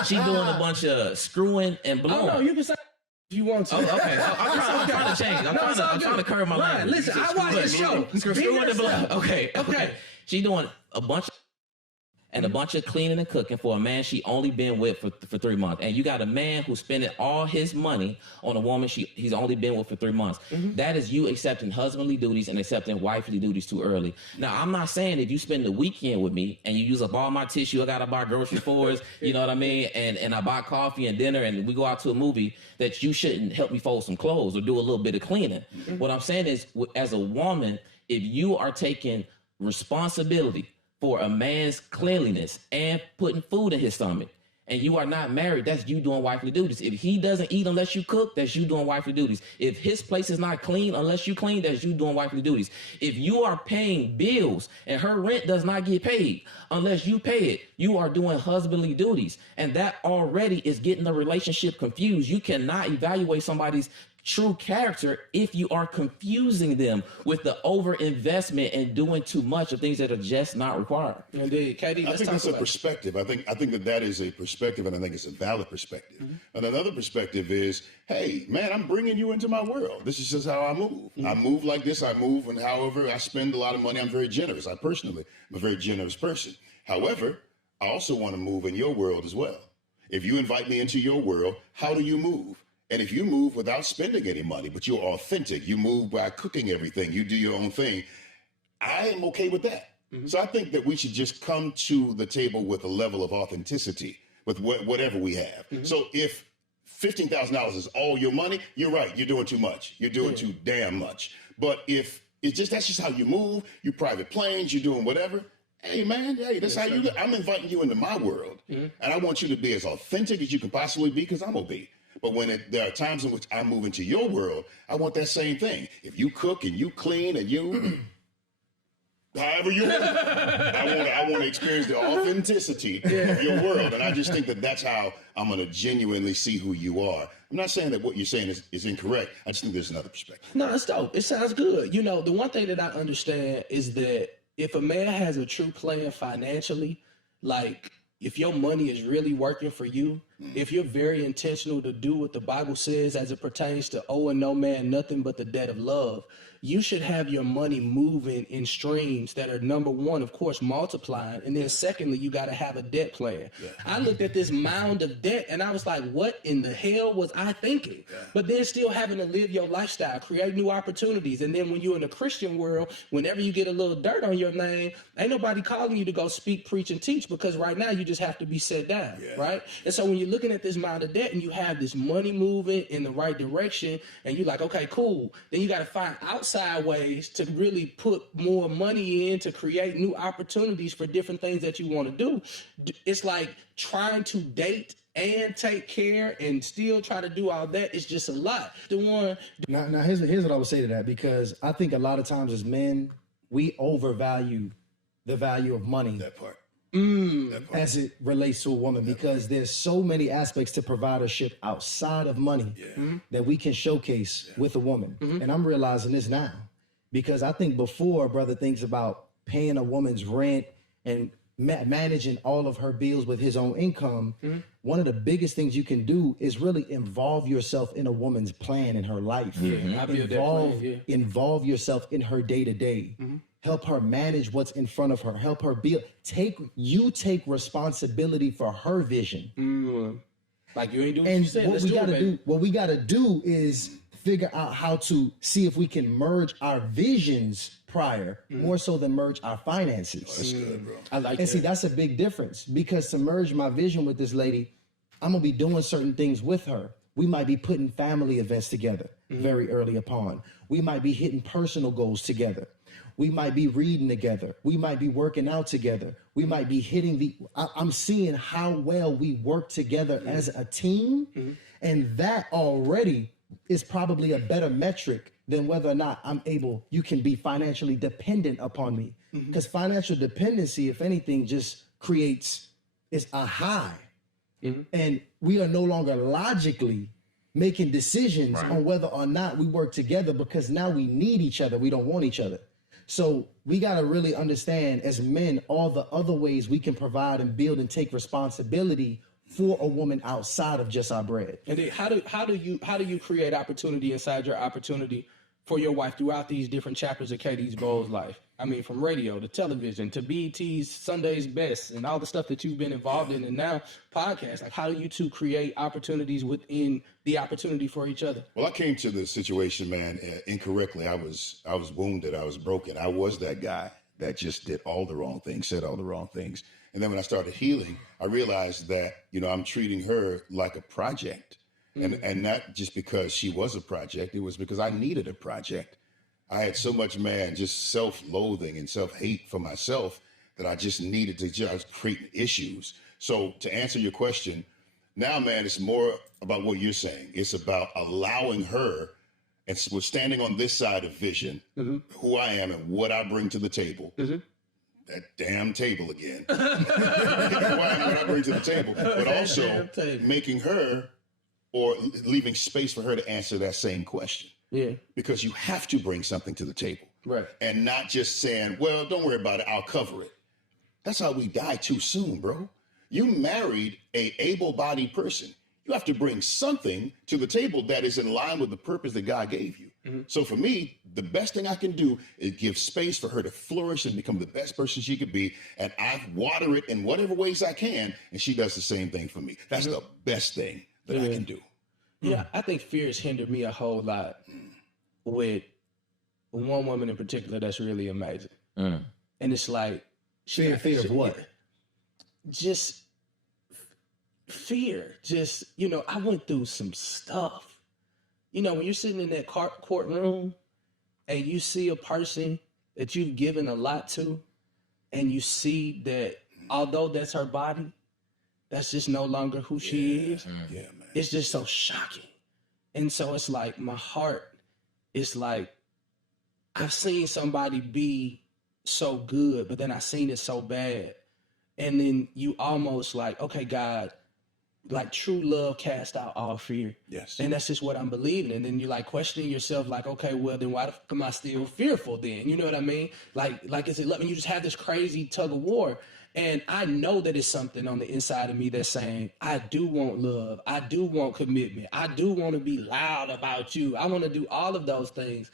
She doing a bunch of screwing and blowing. Oh no, you can say if you want to. Oh, okay. I'm trying to change. I'm trying to curb my language. Listen, I watch the show. Screwing and blowing. Okay. She doing a bunch of cleaning and cooking for a man she only been with for 3 months. And you got a man who's spending all his money on a woman he's only been with for 3 months. Mm-hmm. That is you accepting husbandly duties and accepting wifely duties too early. Now, I'm not saying if you spend the weekend with me and you use up all my tissue, I got to buy groceries for us, you know what I mean? And I buy coffee and dinner and we go out to a movie, that you shouldn't help me fold some clothes or do a little bit of cleaning. Mm-hmm. What I'm saying is, as a woman, if you are taking responsibility for a man's cleanliness and putting food in his stomach, and you are not married, that's you doing wifely duties. If he doesn't eat unless you cook, that's you doing wifely duties. If his place is not clean unless you clean, that's you doing wifely duties. If you are paying bills and her rent does not get paid unless you pay it, you are doing husbandly duties. And that already is getting the relationship confused. You cannot evaluate somebody's true character if you are confusing them with the overinvestment and doing too much of things that are just not required. Indeed. KD, I think that's a perspective. I think that is a perspective, and I think it's a valid perspective. Mm-hmm. And another perspective is, hey, man, I'm bringing you into my world. This is just how I move. Mm-hmm. I move like this. I move, and however I spend a lot of money, I'm very generous. I personally am a very generous person. However, I also want to move in your world as well. If you invite me into your world, how do you move? And if you move without spending any money, but you're authentic, you move by cooking everything, you do your own thing, I am okay with that. Mm-hmm. So I think that we should just come to the table with a level of authenticity with whatever we have. Mm-hmm. So if $15,000 is all your money, you're right, you're doing too much. You're doing too damn much. But if it's just that's just how you move, you private planes, you're doing whatever. Hey man, that's how you live. I'm inviting you into my world, and I want you to be as authentic as you can possibly be, because I'm gonna be. But when there are times in which I move into your world, I want that same thing. If you cook and you clean and you, however you want, I want to experience the authenticity of your world. And I just think that that's how I'm going to genuinely see who you are. I'm not saying that what you're saying is incorrect. I just think there's another perspective. No, it's dope. It sounds good. You know, the one thing that I understand is that if a man has a true plan financially, like if your money is really working for you, if you're very intentional to do what the Bible says as it pertains to owing no man nothing but the debt of love, you should have your money moving in streams that are, number one, of course, multiplying. And then secondly, you got to have a debt plan. Yeah. I looked at this mound of debt and I was like, what in the hell was I thinking? Yeah. But then still having to live your lifestyle, create new opportunities. And then when you're in the Christian world, whenever you get a little dirt on your name, ain't nobody calling you to go speak, preach, and teach, because right now you just have to be set down, right? And so when you're looking at this mound of debt and you have this money moving in the right direction and you're like, okay, cool. Then you got to find outside ways to really put more money in to create new opportunities for different things that you want to do. It's like trying to date and take care and still try to do all that. It's just a lot. Now here's what I would say to that, because I think a lot of times as men, we overvalue the value of money. That part. As it relates to a woman, because there's so many aspects to providership outside of money that we can showcase with a woman. And I'm realizing this now, because I think before a brother thinks about paying a woman's rent and managing all of her bills with his own income, one of the biggest things you can do is really involve yourself in a woman's plan in her life. Involve yourself in her day-to-day. Help her manage what's in front of her. Help her build. Take responsibility for her vision. Like you ain't doing what you said. What we gotta do is figure out how to see if we can merge our visions prior, more so than merge our finances. That's good, bro. I like and that. see, that's a big difference, because to merge my vision with this lady, I'm gonna be doing certain things with her. We might be putting family events together very early upon. We might be hitting personal goals together. We might be reading together. We might be working out together. We might be hitting I'm seeing how well we work together as a team. And that already is probably a better metric than whether or not you can be financially dependent upon me. Because financial dependency, if anything, just creates a high. And we are no longer logically making decisions on whether or not we work together, because now we need each other. We don't want each other. So we got to really understand as men all the other ways we can provide and build and take responsibility for a woman outside of just our bread. And then how do you create opportunity inside your opportunity for your wife throughout these different chapters of KD Bowe's life? I mean, from radio to television to BET's Sunday's Best and all the stuff that you've been involved in, and now podcasts. Like, how do you two create opportunities within the opportunity for each other? Well, I came to the situation, man, incorrectly. I was wounded. I was broken. I was that guy that just did all the wrong things, said all the wrong things. And then when I started healing, I realized that, I'm treating her like a project. And not just because she was a project, it was because I needed a project. I had so much, just self-loathing and self-hate for myself that I just needed to just create issues. So to answer your question, now, man, it's more about what you're saying. It's about allowing her, and we're standing on this side of vision, who I am and what I bring to the table. That damn table again. Who I am and what I bring to the table. But also making her, or leaving space for her to answer that same question. Yeah. Because you have to bring something to the table. Right. And not just saying, well, don't worry about it, I'll cover it. That's how we die too soon, bro. You married a able-bodied person. You have to bring something to the table that is in line with the purpose that God gave you. So for me, the best thing I can do is give space for her to flourish and become the best person she could be. And I water it in whatever ways I can. And she does the same thing for me. That's the best thing that I can do. Yeah, I think fear has hindered me a whole lot with one woman in particular that's really amazing. And it's like... Fear of what? Just fear. Just, I went through some stuff. When you're sitting in that courtroom and you see a person that you've given a lot to, and you see that although that's her body, that's just no longer who she is. Yeah, man. It's just so shocking. And so it's like my heart is like, I've seen somebody be so good, but then I seen it so bad. And then you almost like, okay, God, like true love cast out all fear. Yes. And that's just what I'm believing. And then you like questioning yourself, like, okay, well then why the fuck am I still fearful then? You know what I mean? Like is it love? You just have this crazy tug of war. And I know that it's something on the inside of me that's saying, I do want love. I do want commitment. I do want to be loud about you. I want to do all of those things.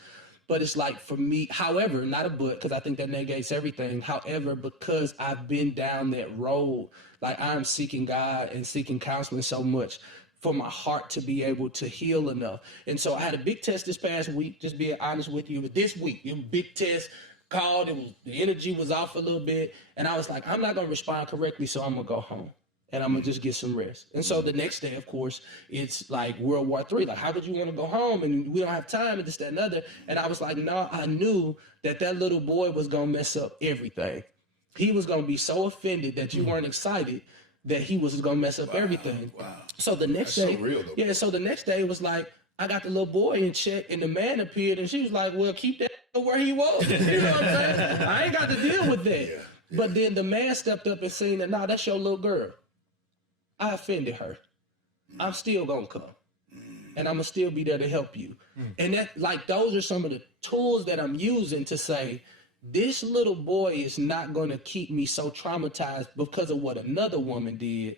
But it's like for me, however, not a but, because I think that negates everything. However, because I've been down that road, like I'm seeking God and seeking counseling so much for my heart to be able to heal enough. And so I had a big test this past week, just being honest with you. But this week, it was a big test, called, the energy was off a little bit. And I was like, I'm not going to respond correctly, so I'm going to go home. And I'm going to just get some rest. And so the next day, of course, it's like World War III. Like, how could you want to go home? And we don't have time and this, that, and other. And I was like, no, I knew that little boy was going to mess up everything. He was going to be so offended that you weren't excited that he was going to mess up everything. Wow. So the next day, so real, though. yeah, so the next day it was like, I got the little boy in check and the man appeared and she was like, well, keep that where he was. You know what I'm saying? I ain't got to deal with that. Yeah. But then the man stepped up and seen that, nah, that's your little girl. I offended her. I'm still gonna come. And I'm gonna still be there to help you. And that, like, those are some of the tools that I'm using to say, this little boy is not gonna keep me so traumatized because of what another woman did.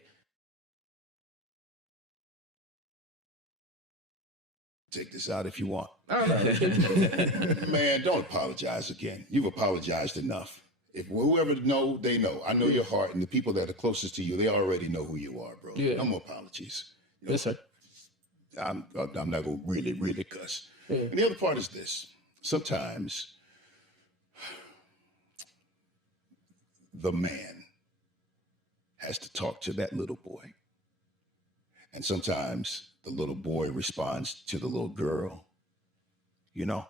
Take this out if you want. I don't know. Man, don't apologize again. You've apologized enough. If whoever know, they know. I know your heart, and the people that are closest to you, they already know who you are, bro. Yeah. No more apologies. You know, Yes, sir. I'm not gonna really cuss. Yeah. And the other part is this: sometimes the man has to talk to that little boy, and sometimes the little boy responds to the little girl. You know,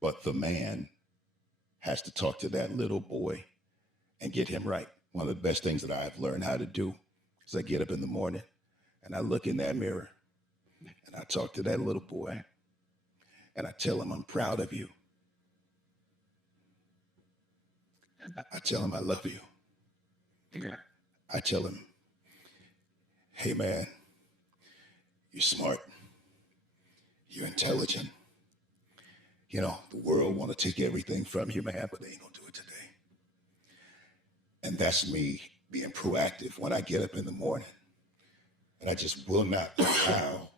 but the man has to talk to that little boy and get him right. One of the best things that I've learned how to do is I get up in the morning and I look in that mirror and I talk to that little boy and I tell him I'm proud of you. I tell him I love you. I tell him, hey man, you're smart. You're intelligent. You know, the world want to take everything from you, man, but they ain't gonna do it today. And that's me being proactive when I get up in the morning. And I just will not allow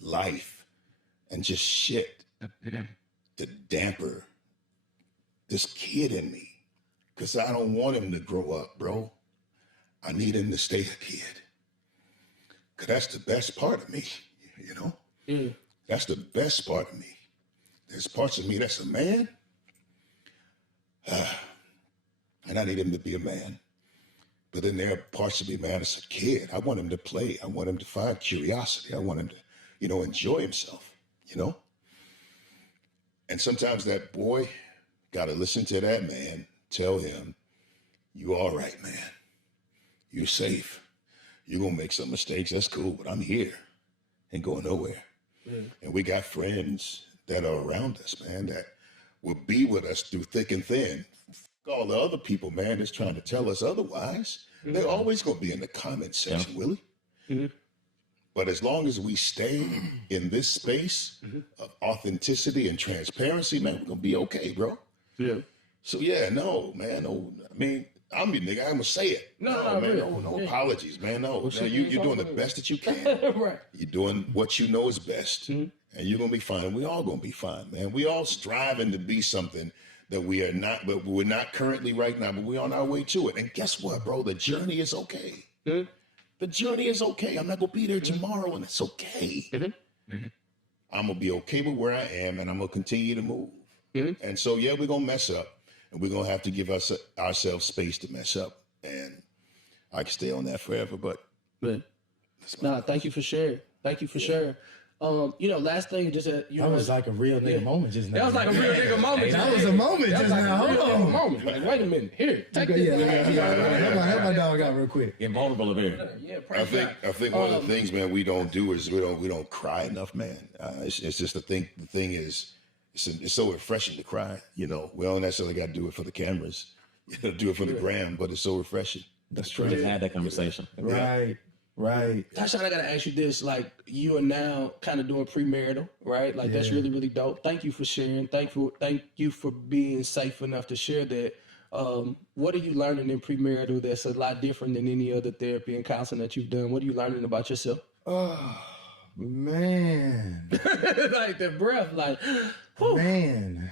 life and just shit to damper this kid in me. Because I don't want him to grow up, bro. I need him to stay a kid. Because that's the best part of me, you know? Yeah. That's the best part of me. There's parts of me that's a man, and I need him to be a man. But then there are parts of me, man, that's a kid. I want him to play. I want him to find curiosity. I want him to, you know, enjoy himself, you know? And sometimes that boy got to listen to that man, tell him, you all right, man. You're safe. You're going to make some mistakes. That's cool, but I'm here. Ain't going nowhere. And we got friends that are around us, man, that will be with us through thick and thin. All the other people, man, that's trying to tell us otherwise. They're always going to be in the comment section, Willie. But as long as we stay in this space of authenticity and transparency, man, we're going to be okay, bro. Yeah. So, yeah, no, man, no. I mean, I'm your nigga. I'm going to say it. No, man, really. no apologies, man. No, Well, shit, you're doing the best that you can. Right. You're doing what you know is best. And you're going to be fine. We all going to be fine, man. We all striving to be something that we are not, but we're not currently right now, but we're on our way to it. And guess what, bro? The journey is okay. The journey is okay. I'm not going to be there tomorrow, and it's okay. I'm going to be okay with where I am, and I'm going to continue to move. And so, yeah, we're going to mess up, and we're going to have to give ourselves space to mess up. And I can stay on that forever, but... No, thank you for sharing. Thank you for sharing. Last thing, just that was like a real nigga moment just now. That was like a real nigga moment. That was a moment just now. Hold on. Moment. Like, wait a minute. Here, take this. Help my dog out real quick. Get vulnerable a bit. Yeah, I think one of the things, man, we don't do is we don't cry enough, man. It's just the thing. The thing is, it's so refreshing to cry. We don't necessarily got to do it for the cameras, do it for the gram, but it's so refreshing. That's true. Just had that conversation. Right. Tyshawn, I gotta ask you this: like, you are now kind of doing premarital, right? Like, that's really, really dope. Thank you for sharing. Thank you for being safe enough to share that. What are you learning in premarital that's a lot different than any other therapy and counseling that you've done? What are you learning about yourself? Oh, man. Like the breath, like, whew. Man.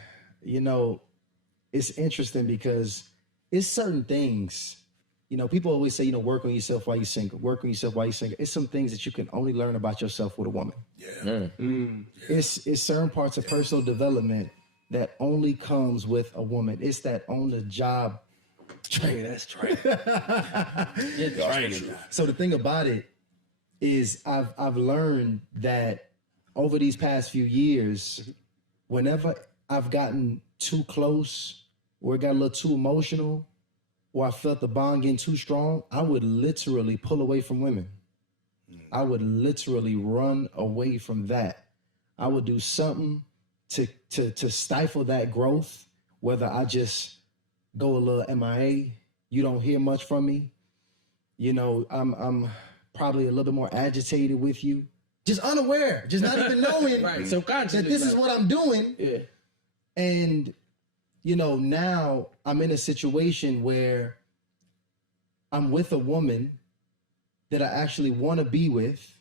It's interesting because it's certain things. People always say, work on yourself while you're single. Work on yourself while you're single. It's some things that you can only learn about yourself with a woman. Yeah. It's certain parts of personal development that only comes with a woman. It's that on-the-job training. That's training. So the thing about it is I've learned that over these past few years, whenever I've gotten too close or it got a little too emotional, or I felt the bond getting too strong, I would literally pull away from women. I would literally run away from that. I would do something to stifle that growth, whether I just go a little MIA, you don't hear much from me. I'm probably a little bit more agitated with you. Just unaware, just not even knowing Right, subconsciously, that this is what I'm doing. Yeah. And now I'm in a situation where I'm with a woman that I actually want to be with.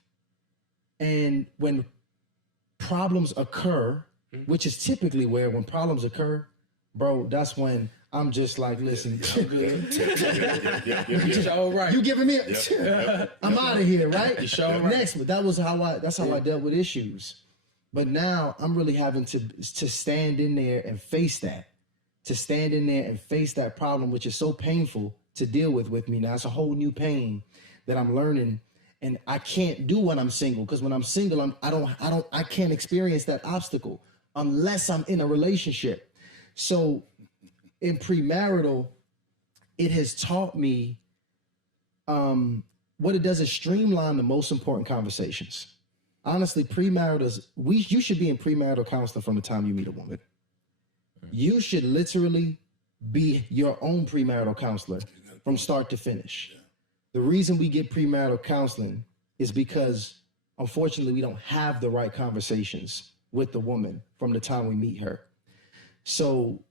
And when problems occur, which is typically where when problems occur, bro, that's when I'm just like, listen, I'm good. All right. you giving me I'm out of here, right? You sure right. Next, but that's how I dealt with issues. But now I'm really having to stand in there and face that. To stand in there and face that problem, which is so painful to deal with me now. It's a whole new pain that I'm learning, and I can't do when I'm single. Because when I'm single, I can't experience that obstacle unless I'm in a relationship. So in premarital, it has taught me what it does is streamline the most important conversations. Honestly, you should be in premarital counseling from the time you meet a woman. You should literally be your own premarital counselor from start to finish. The reason we get premarital counseling is because, unfortunately, we don't have the right conversations with the woman from the time we meet her. So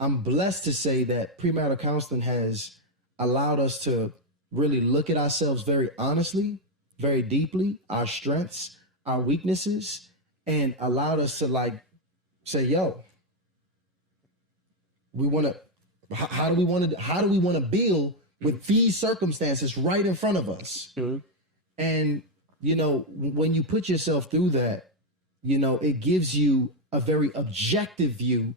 I'm blessed to say that premarital counseling has allowed us to really look at ourselves very honestly, very deeply, our strengths, our weaknesses, and allowed us to say, yo, how do we want to build with these circumstances right in front of us? Mm-hmm. And, when you put yourself through that, it gives you a very objective view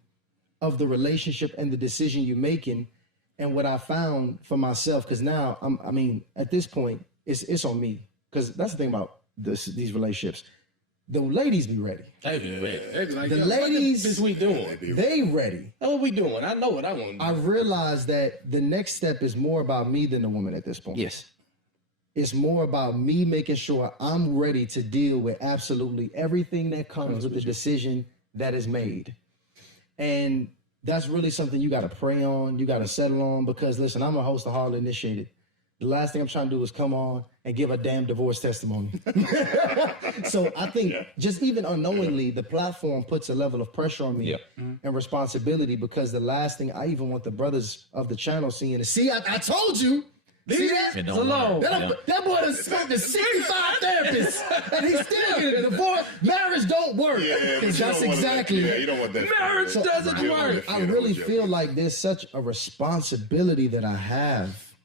of the relationship and the decision you're making. And what I found for myself, because now at this point, it's on me. Because that's the thing about these relationships. The ladies be ready. They be ready. They be like, the ladies, what is we doing? They ready. What we doing? I know what I want to do. I realized that the next step is more about me than the woman at this point. Yes. It's more about me making sure I'm ready to deal with absolutely everything that comes with the decision that is made. And that's really something you got to pray on, you got to settle on, because listen, I'm a host of Harley Initiated. The last thing I'm trying to do is come on and give a damn divorce testimony. So I think just even unknowingly, the platform puts a level of pressure on me and responsibility, because the last thing I even want the brothers of the channel seeing is, see, I told you. See that? That boy has spent to 65 therapists and he's still getting a divorce. Marriage don't work. Because that's exactly. You don't want that. Marriage doesn't work. I really feel like there's such a responsibility that I have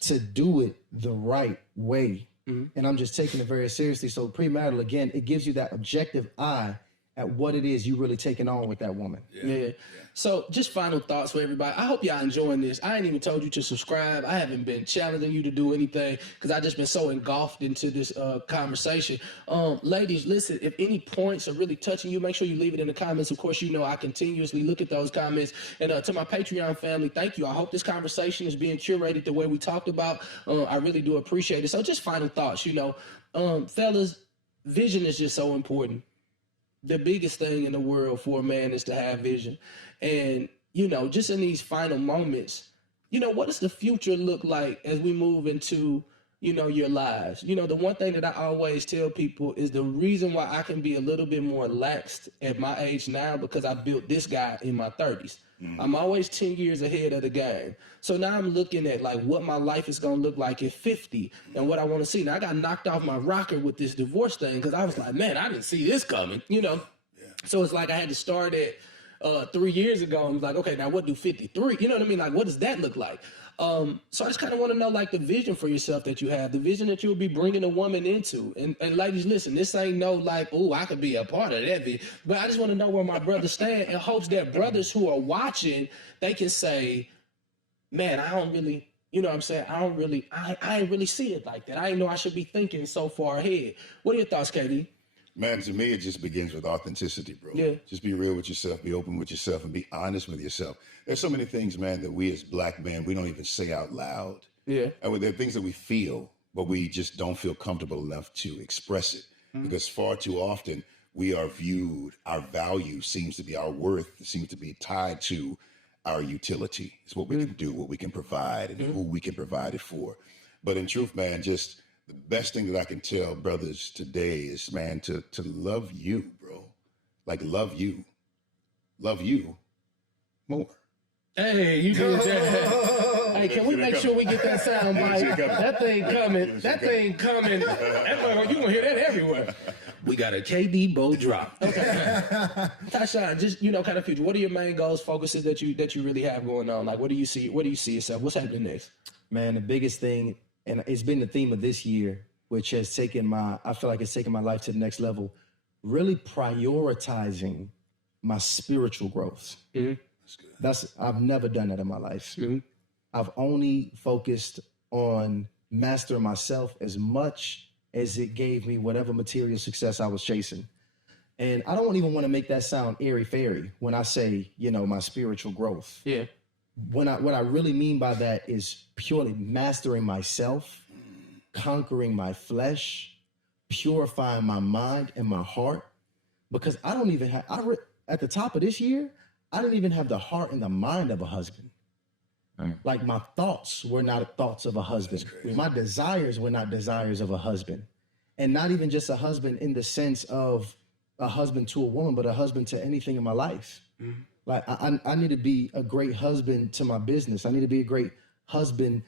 to do it the right way. Mm-hmm. And I'm just taking it very seriously. So premarital, again, it gives you that objective eye at what it is you really taking on with that woman. Yeah. So just final thoughts for everybody. I hope y'all enjoying this. I ain't even told you to subscribe. I haven't been challenging you to do anything because I just been so engulfed into this conversation. Ladies, listen, if any points are really touching you, make sure you leave it in the comments. Of course, you know I continuously look at those comments. And to my Patreon family, thank you. I hope this conversation is being curated the way we talked about. I really do appreciate it. So just final thoughts, fellas, vision is just so important. The biggest thing in the world for a man is to have vision. And, just in these final moments, what does the future look like as we move into, your lives? The one thing that I always tell people is the reason why I can be a little bit more laxed at my age now because I built this guy in my 30s. I'm always 10 years ahead of the game. So now I'm looking at like what my life is going to look like at 50 and what I want to see. Now I got knocked off my rocker with this divorce thing because I was like, man, I didn't see this coming, So it's like I had to start at 3 years ago and was like, okay, now what do 53? You know what I mean? Like, what does that look like? So I just kind of want to know like the vision for yourself that you have, the vision that you'll be bringing a woman into. And ladies, listen, this ain't no like, oh, I could be a part of that. But I just want to know where my brothers stand in hopes that brothers who are watching, they can say, man, I don't really, you know what I'm saying? I ain't really see it like that. I didn't know I should be thinking so far ahead. What are your thoughts, KD? Man, to me, it just begins with authenticity, bro. Yeah. Just be real with yourself, be open with yourself, and be honest with yourself. There's so many things, man, that we as black men, we don't even say out loud. Yeah. And there are things that we feel, but we just don't feel comfortable enough to express it. Because far too often, we are viewed, our value seems to be, our worth seems to be tied to our utility. It's what we can do, what we can provide, and who we can provide it for. But in truth, man, just the best thing that I can tell brothers today is, man, to love you, bro. Like, love you more. Hey, you did that. Hey, can we make sure we get that sound bite? That thing coming. That thing coming. You gonna hear that everywhere. We got a KD Bowe drop. Okay. Tyshawn, just kind of future. What are your main goals, focuses that you really have going on? Like, what do you see? Where do you see yourself? What's happening next? Man, the biggest thing, and it's been the theme of this year, which has taken I feel like it's taken my life to the next level, really prioritizing my spiritual growth. Mm-hmm. That's good. I've never done that in my life. Mm-hmm. I've only focused on mastering myself as much as it gave me whatever material success I was chasing. And I don't even want to make that sound airy-fairy when I say, my spiritual growth. Yeah. What I really mean by that is purely mastering myself, conquering my flesh, purifying my mind and my heart. Because I don't even have, at the top of this year, I didn't even have the heart and the mind of a husband. Right. Like my thoughts were not thoughts of a husband. My desires were not desires of a husband. And not even just a husband in the sense of a husband to a woman, but a husband to anything in my life. Mm-hmm. Like I need to be a great husband to my business. I need to be a great husband,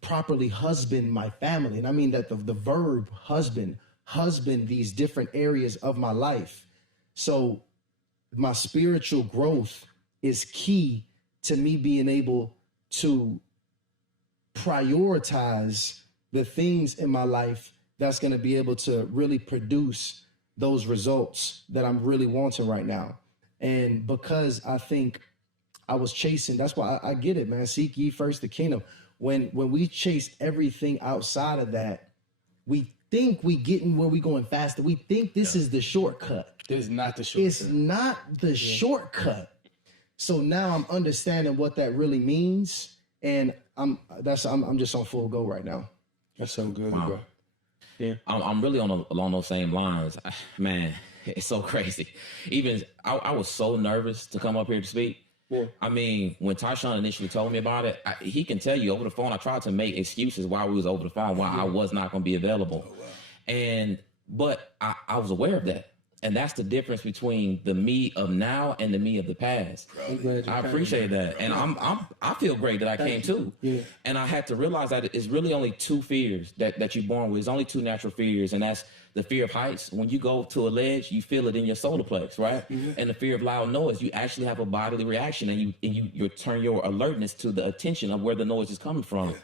properly husband my family. And I mean that the verb husband these different areas of my life. So my spiritual growth is key to me being able to prioritize the things in my life that's going to be able to really produce those results that I'm really wanting right now. And because I think I was chasing, that's why I get it, man. Seek ye first the kingdom. When we chase everything outside of that, we think we getting where we going faster. We think this is the shortcut. This is not the shortcut. It's not the shortcut. So now I'm understanding what that really means, and I'm just on full go right now. That's so good, wow. bro. Yeah, I'm really along those same lines. Man, it's so crazy. Even I was so nervous to come up here to speak. Yeah. I mean, when Tyshawn initially told me about it, he can tell you over the phone. I tried to make excuses while we was over the phone why I was not going to be available. Oh, wow. But I was aware of that. And that's the difference between the me of now and the me of the past. I appreciate that. And I feel great that I came too. Yeah. And I had to realize that it's really only two fears that you're born with. It's only two natural fears. And that's the fear of heights. When you go to a ledge, you feel it in your solar plex, right? Mm-hmm. And the fear of loud noise, you actually have a bodily reaction and you turn your alertness to the attention of where the noise is coming from. Yeah.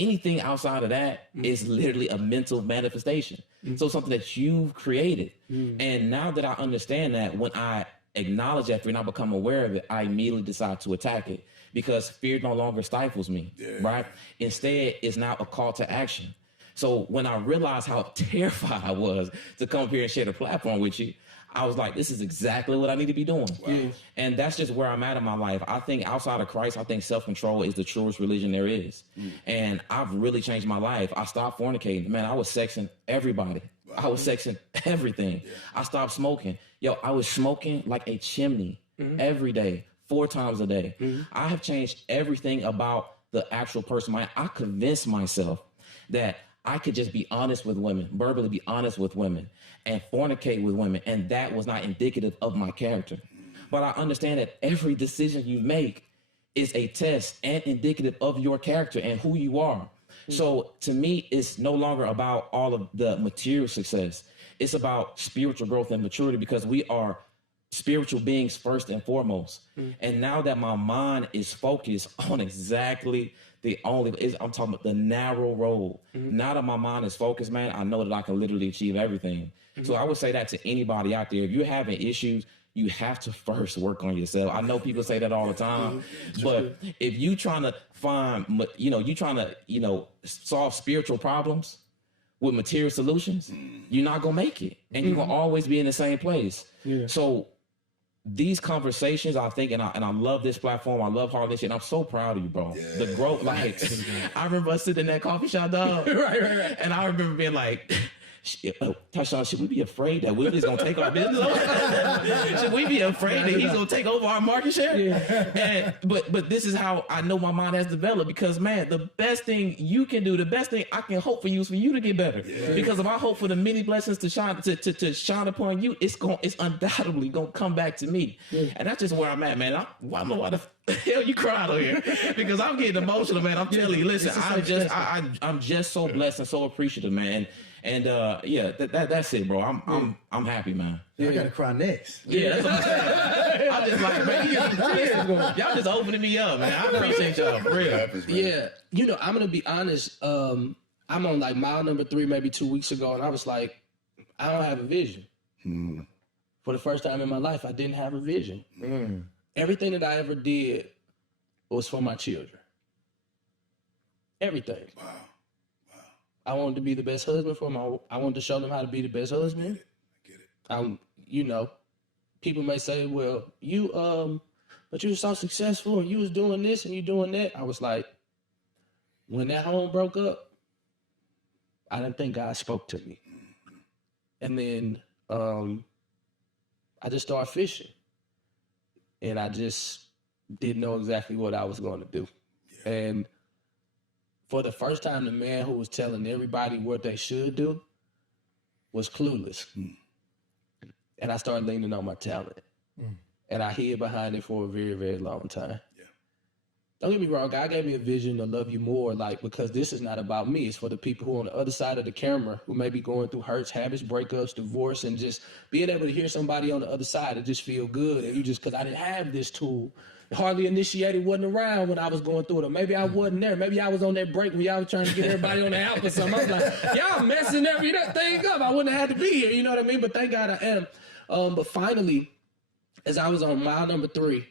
anything outside of that is literally a mental manifestation. So something that you've created. And now that I understand that, when I acknowledge that fear and I become aware of it, I immediately decide to attack it, because fear no longer stifles me, right? Instead, it's now a call to action. So when I realized how terrified I was to come up here and share the platform with you, I was like, this is exactly what I need to be doing. Wow. And that's just where I'm at in my life. I think outside of Christ, I think self-control is the truest religion there is. And I've really changed my life. I stopped fornicating. Man, I was sexing everybody. Wow. I was sexing everything. I stopped smoking. Yo, I was smoking like a chimney every day, 4 times a day. I have changed everything about the actual person. I convinced myself that I could just be honest with women, verbally be honest with women, and fornicate with women, and that was not indicative of my character. But I understand that every decision you make is a test and indicative of your character and who you are. So to me, it's no longer about all of the material success. It's about spiritual growth and maturity, because we are spiritual beings first and foremost. And now that my mind is focused on exactly I'm talking about the narrow road. Now that my mind is focused, man, I know that I can literally achieve everything. So I would say that to anybody out there, if you're having issues, you have to first work on yourself. I know people say that all the time, but if you trying to find, you trying to, solve spiritual problems with material solutions, you're not going to make it. And you're going to always be in the same place. So these conversations, I think, and I love this platform. I love Harley Initiated. I'm so proud of you, bro. The growth, like, I remember us sitting in that coffee shop, dog. right. And I remember being like, Tyshawn, should we be afraid that Willie's gonna take our business over? Should we be afraid that he's gonna take over our market share? But this is how I know my mind has developed, because man, the best thing you can do, the best thing I can hope for you is for you to get better. Because if I hope for the many blessings to shine upon you, it's undoubtedly gonna come back to me. And that's just where I'm at, man. I don't know why the hell you cried on here, because I'm getting emotional, man. I'm telling you, listen, I'm just so blessed and so appreciative, man. And that's it, bro. I'm happy, man. I gotta cry next. That's what I'm saying. I'm just like, man, y'all just opening me up, man. I appreciate y'all, for real. I'm gonna be honest. I'm on like mile number 3, maybe 2 weeks ago, and I was like, I don't have a vision. For the first time in my life, I didn't have a vision. Everything that I ever did was for my children. Everything. Wow. I wanted to be the best husband for them. I wanted to show them how to be the best husband. I get it. People may say, well, but you were so successful and you was doing this and you doing that. I was like, when that home broke up, I didn't think God spoke to me. And then I just started fishing. And I just didn't know exactly what I was going to do. And for the first time, the man who was telling everybody what they should do was clueless. And I started leaning on my talent. And I hid behind it for a very, very long time. Don't get me wrong, God gave me a vision to love you more, because this is not about me. It's for the people who are on the other side of the camera, who may be going through hurts, habits, breakups, divorce, and just being able to hear somebody on the other side and just feel good. And because I didn't have this tool. Harley Initiated wasn't around when I was going through it. Or maybe I wasn't there. Maybe I was on that break when y'all was trying to get everybody on the app or something. I was like, y'all messing everything up. I wouldn't have had to be here, you know what I mean? But thank God I am. But finally, as I was on mile number 3,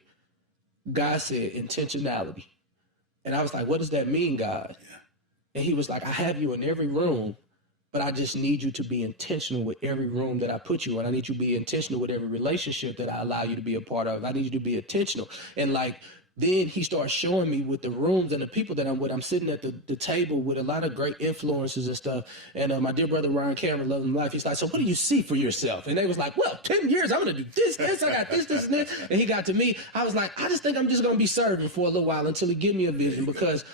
God said intentionality. And I was like, what does that mean, God? And he was like, I have you in every room, but I just need you to be intentional with every room that I put you in. I need you to be intentional with every relationship that I allow you to be a part of. I need you to be intentional. And then he starts showing me with the rooms and the people that I'm with. I'm sitting at the table with a lot of great influencers and stuff. And my dear brother, Ryan Ketchens, Love and Life, he's like, so what do you see for yourself? And they was like, well, 10 years, I'm going to do this, I got this, and this. And he got to me. I was like, I just think I'm just going to be serving for a little while until he give me a vision, because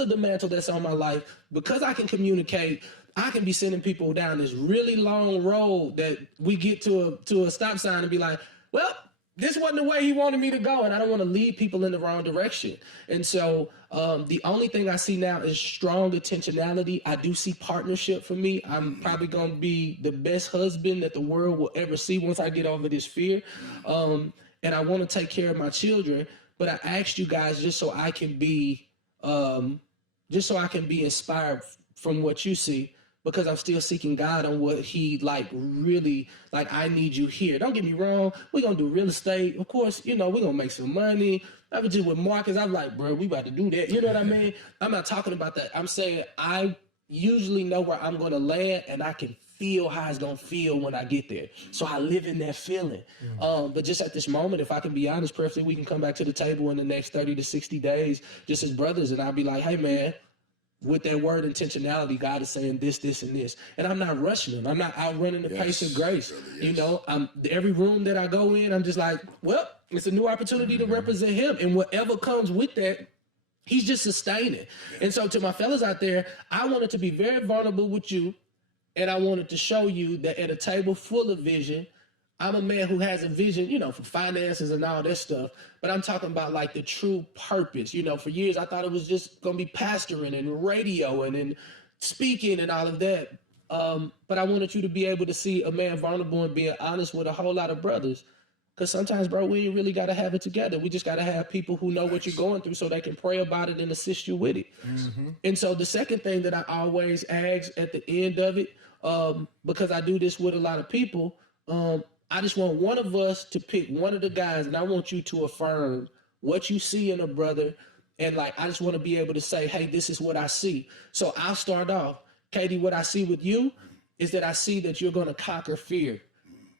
of the mantle that's on my life, because I can communicate, I can be sending people down this really long road that we get to a stop sign and be like, well, this wasn't the way he wanted me to go, and I don't want to lead people in the wrong direction. And so the only thing I see now is strong intentionality. I do see partnership for me. I'm probably going to be the best husband that the world will ever see once I get over this fear. And I want to take care of my children. But I asked you guys just so I can be just so I can be inspired from what you see, because I'm still seeking God on what he really, I need you here. Don't get me wrong. We're going to do real estate. Of course, we're going to make some money. I was just with Marcus. I'm like, bro, we about to do that. You know what I mean? I'm not talking about that. I'm saying I usually know where I'm going to land, and I can feel how it's going to feel when I get there. So I live in that feeling. But just at this moment, if I can be honest, perfectly, we can come back to the table in the next 30 to 60 days, just as brothers. And I'll be like, hey, man, with that word intentionality, God is saying this, this, and this. And I'm not rushing them. I'm not outrunning the pace of grace. Every room that I go in, I'm just like, well, it's a new opportunity to represent him. And whatever comes with that, he's just sustaining. And so to my fellas out there, I wanted to be very vulnerable with you. And I wanted to show you that at a table full of vision, I'm a man who has a vision, for finances and all that stuff. But I'm talking about the true purpose. For years, I thought it was just going to be pastoring and radio and speaking and all of that. But I wanted you to be able to see a man vulnerable and being honest with a whole lot of brothers. Because sometimes, bro, we ain't really got to have it together. We just got to have people who know what you're going through so they can pray about it and assist you with it. And so the second thing that I always ask at the end of it, because I do this with a lot of people, I just want one of us to pick one of the guys, and I want you to affirm what you see in a brother. And I just want to be able to say, hey, this is what I see. So I'll start off. KD, what I see with you is that I see that you're going to conquer fear.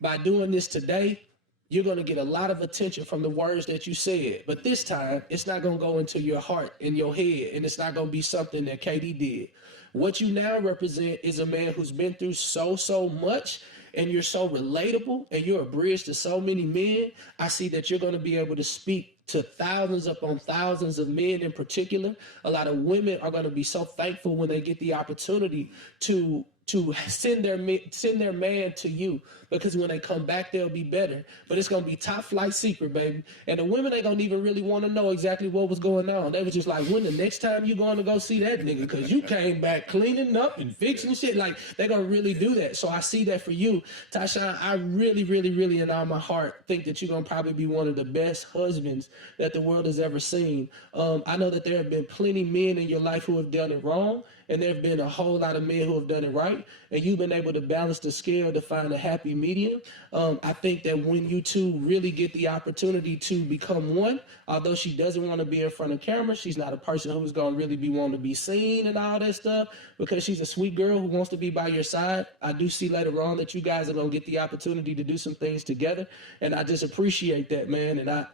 By doing this today, you're going to get a lot of attention from the words that you said. But this time, it's not going to go into your heart and your head, and it's not going to be something that KD did. What you now represent is a man who's been through so much, and you're so relatable, and you're a bridge to so many men. I see that you're going to be able to speak to thousands upon thousands of men in particular. A lot of women are going to be so thankful when they get the opportunity to send their man to you, because when they come back, they'll be better. But it's going to be top flight secret, baby. And the women ain't going to even really want to know exactly what was going on. They was just like, when the next time you going to go see that nigga? Because you came back cleaning up and fixing shit. They're going to really do that. So I see that for you. Tyshawn, I really, really, really in all my heart think that you're going to probably be one of the best husbands that the world has ever seen. I know that there have been plenty men in your life who have done it wrong, and there have been a whole lot of men who have done it right, and you've been able to balance the scale to find a happy medium. I think that when you two really get the opportunity to become one, although she doesn't want to be in front of camera, she's not a person who's going to really be wanting to be seen and all that stuff, because she's a sweet girl who wants to be by your side. I do see later on that you guys are going to get the opportunity to do some things together, and I just appreciate that, man. And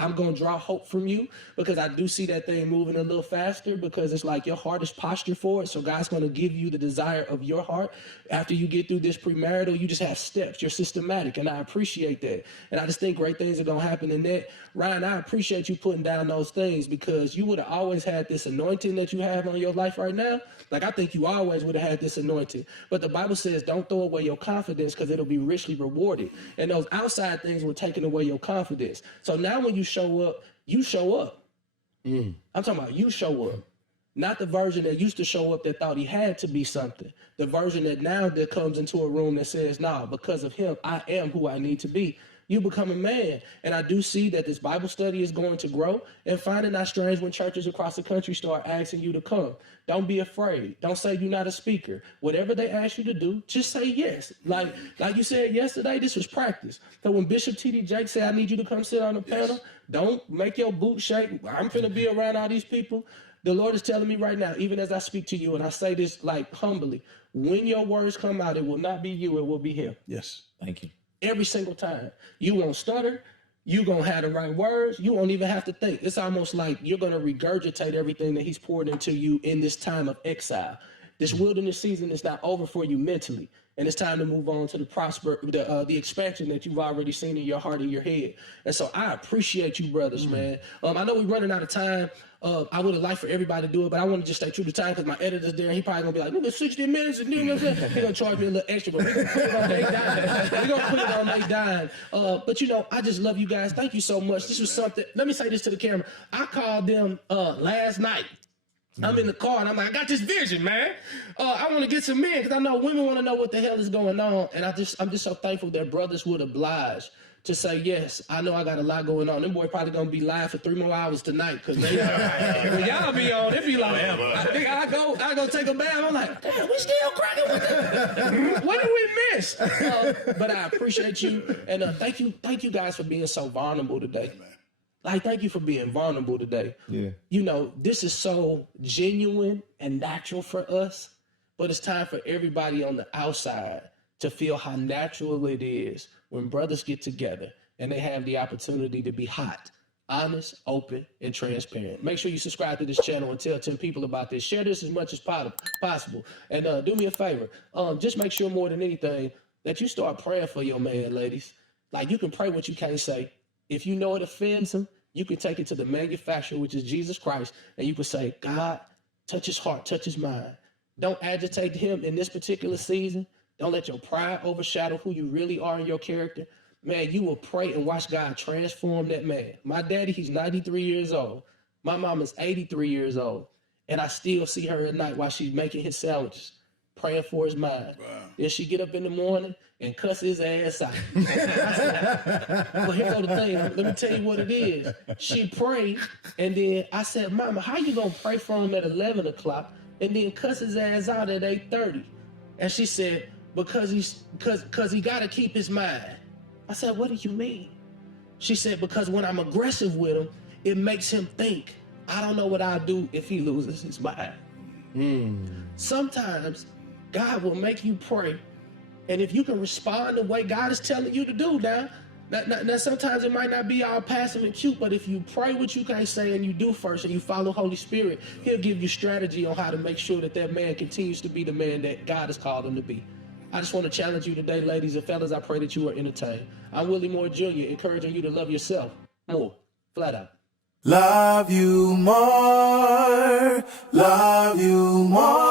I'm going to draw hope from you, because I do see that thing moving a little faster, because it's your heart is postured for it. So God's going to give you the desire of your heart. After you get through this premarital, you just have steps. You're systematic, and I appreciate that. And I just think great things are going to happen in that. Ryan, I appreciate you putting down those things, because you would have always had this anointing that you have on your life right now. I think you always would have had this anointing. But the Bible says don't throw away your confidence, because it'll be richly rewarded. And those outside things were taking away your confidence. So now when you show up, you show up. I'm talking about you show up. Not the version that used to show up that thought he had to be something. The version that now that comes into a room that says, nah, because of him, I am who I need to be. You become a man. And I do see that this Bible study is going to grow, and find it not strange when churches across the country start asking you to come. Don't be afraid. Don't say you're not a speaker. Whatever they ask you to do, just say yes. Like you said yesterday, this was practice. So when Bishop T.D. Jakes said, I need you to come sit on the panel, don't make your boot shake. I'm finna be around all these people. The Lord is telling me right now, even as I speak to you, and I say this humbly, when your words come out, it will not be you, it will be him. Yes. Thank you. Every single time. You won't stutter. You're going to have the right words. You won't even have to think. It's almost like you're going to regurgitate everything that he's poured into you in this time of exile. This wilderness season is not over for you mentally. And it's time to move on to the expansion that you've already seen in your heart and your head. And so I appreciate you, brothers, man. I know we're running out of time. I would have liked for everybody to do it, but I want to just stay true to time, because my editor's there, and he probably going to be like, look at 60 minutes, and he's going to charge me a little extra, but we're going to put it on their dime. We're going to put it on their dime. But, I just love you guys. Thank you so much. This was something. Let me say this to the camera. I called them last night. I'm in the car, and I'm like, I got this vision, man. I want to get some men, because I know women want to know what the hell is going on. And I'm just so thankful that brothers would oblige to say, yes, I know I got a lot going on. Them boy probably going to be live for 3 more hours tonight, because when y'all be on, it be like, I go take a bath. I'm like, damn, we still cracking with that. What did we miss? But I appreciate you, and thank you guys for being so vulnerable today. Like, thank you for being vulnerable today. Yeah. You know, this is so genuine and natural for us, but it's time for everybody on the outside to feel how natural it is when brothers get together and they have the opportunity to be hot, honest, open, and transparent. Make sure you subscribe to this channel and tell 10 people about this. Share this as much as possible. And do me a favor. Just make sure more than anything that you start praying for your man, ladies. Like, you can pray what you can't say. If you know it offends him, you can take it to the manufacturer, which is Jesus Christ, and you can say, God, touch his heart, touch his mind. Don't agitate him in this particular season. Don't let your pride overshadow who you really are in your character. Man, you will pray and watch God transform that man. My daddy, he's 93 years old. My mama's 83 years old. And I still see her at night while she's making his sandwiches, praying for his mind. Wow. Then she get up in the morning and cuss his ass out. Well, here's the thing. Let me tell you what it is. She prayed, and then I said, Mama, how you going to pray for him at 11 o'clock and then cuss his ass out at 8:30? And she said, because he got to keep his mind. I said, what do you mean? She said, because when I'm aggressive with him, it makes him think, I don't know what I'll do if he loses his mind. Sometimes God will make you pray, and if you can respond the way God is telling you to do now sometimes it might not be all passive and cute, but if you pray what you can't say and you do first and you follow Holy Spirit, he'll give you strategy on how to make sure that man continues to be the man that God has called him to be. I just want to challenge you today, ladies and fellas. I pray that you are entertained. I'm Willie Moore Jr., encouraging you to love yourself more, flat out. Love you more, love you more.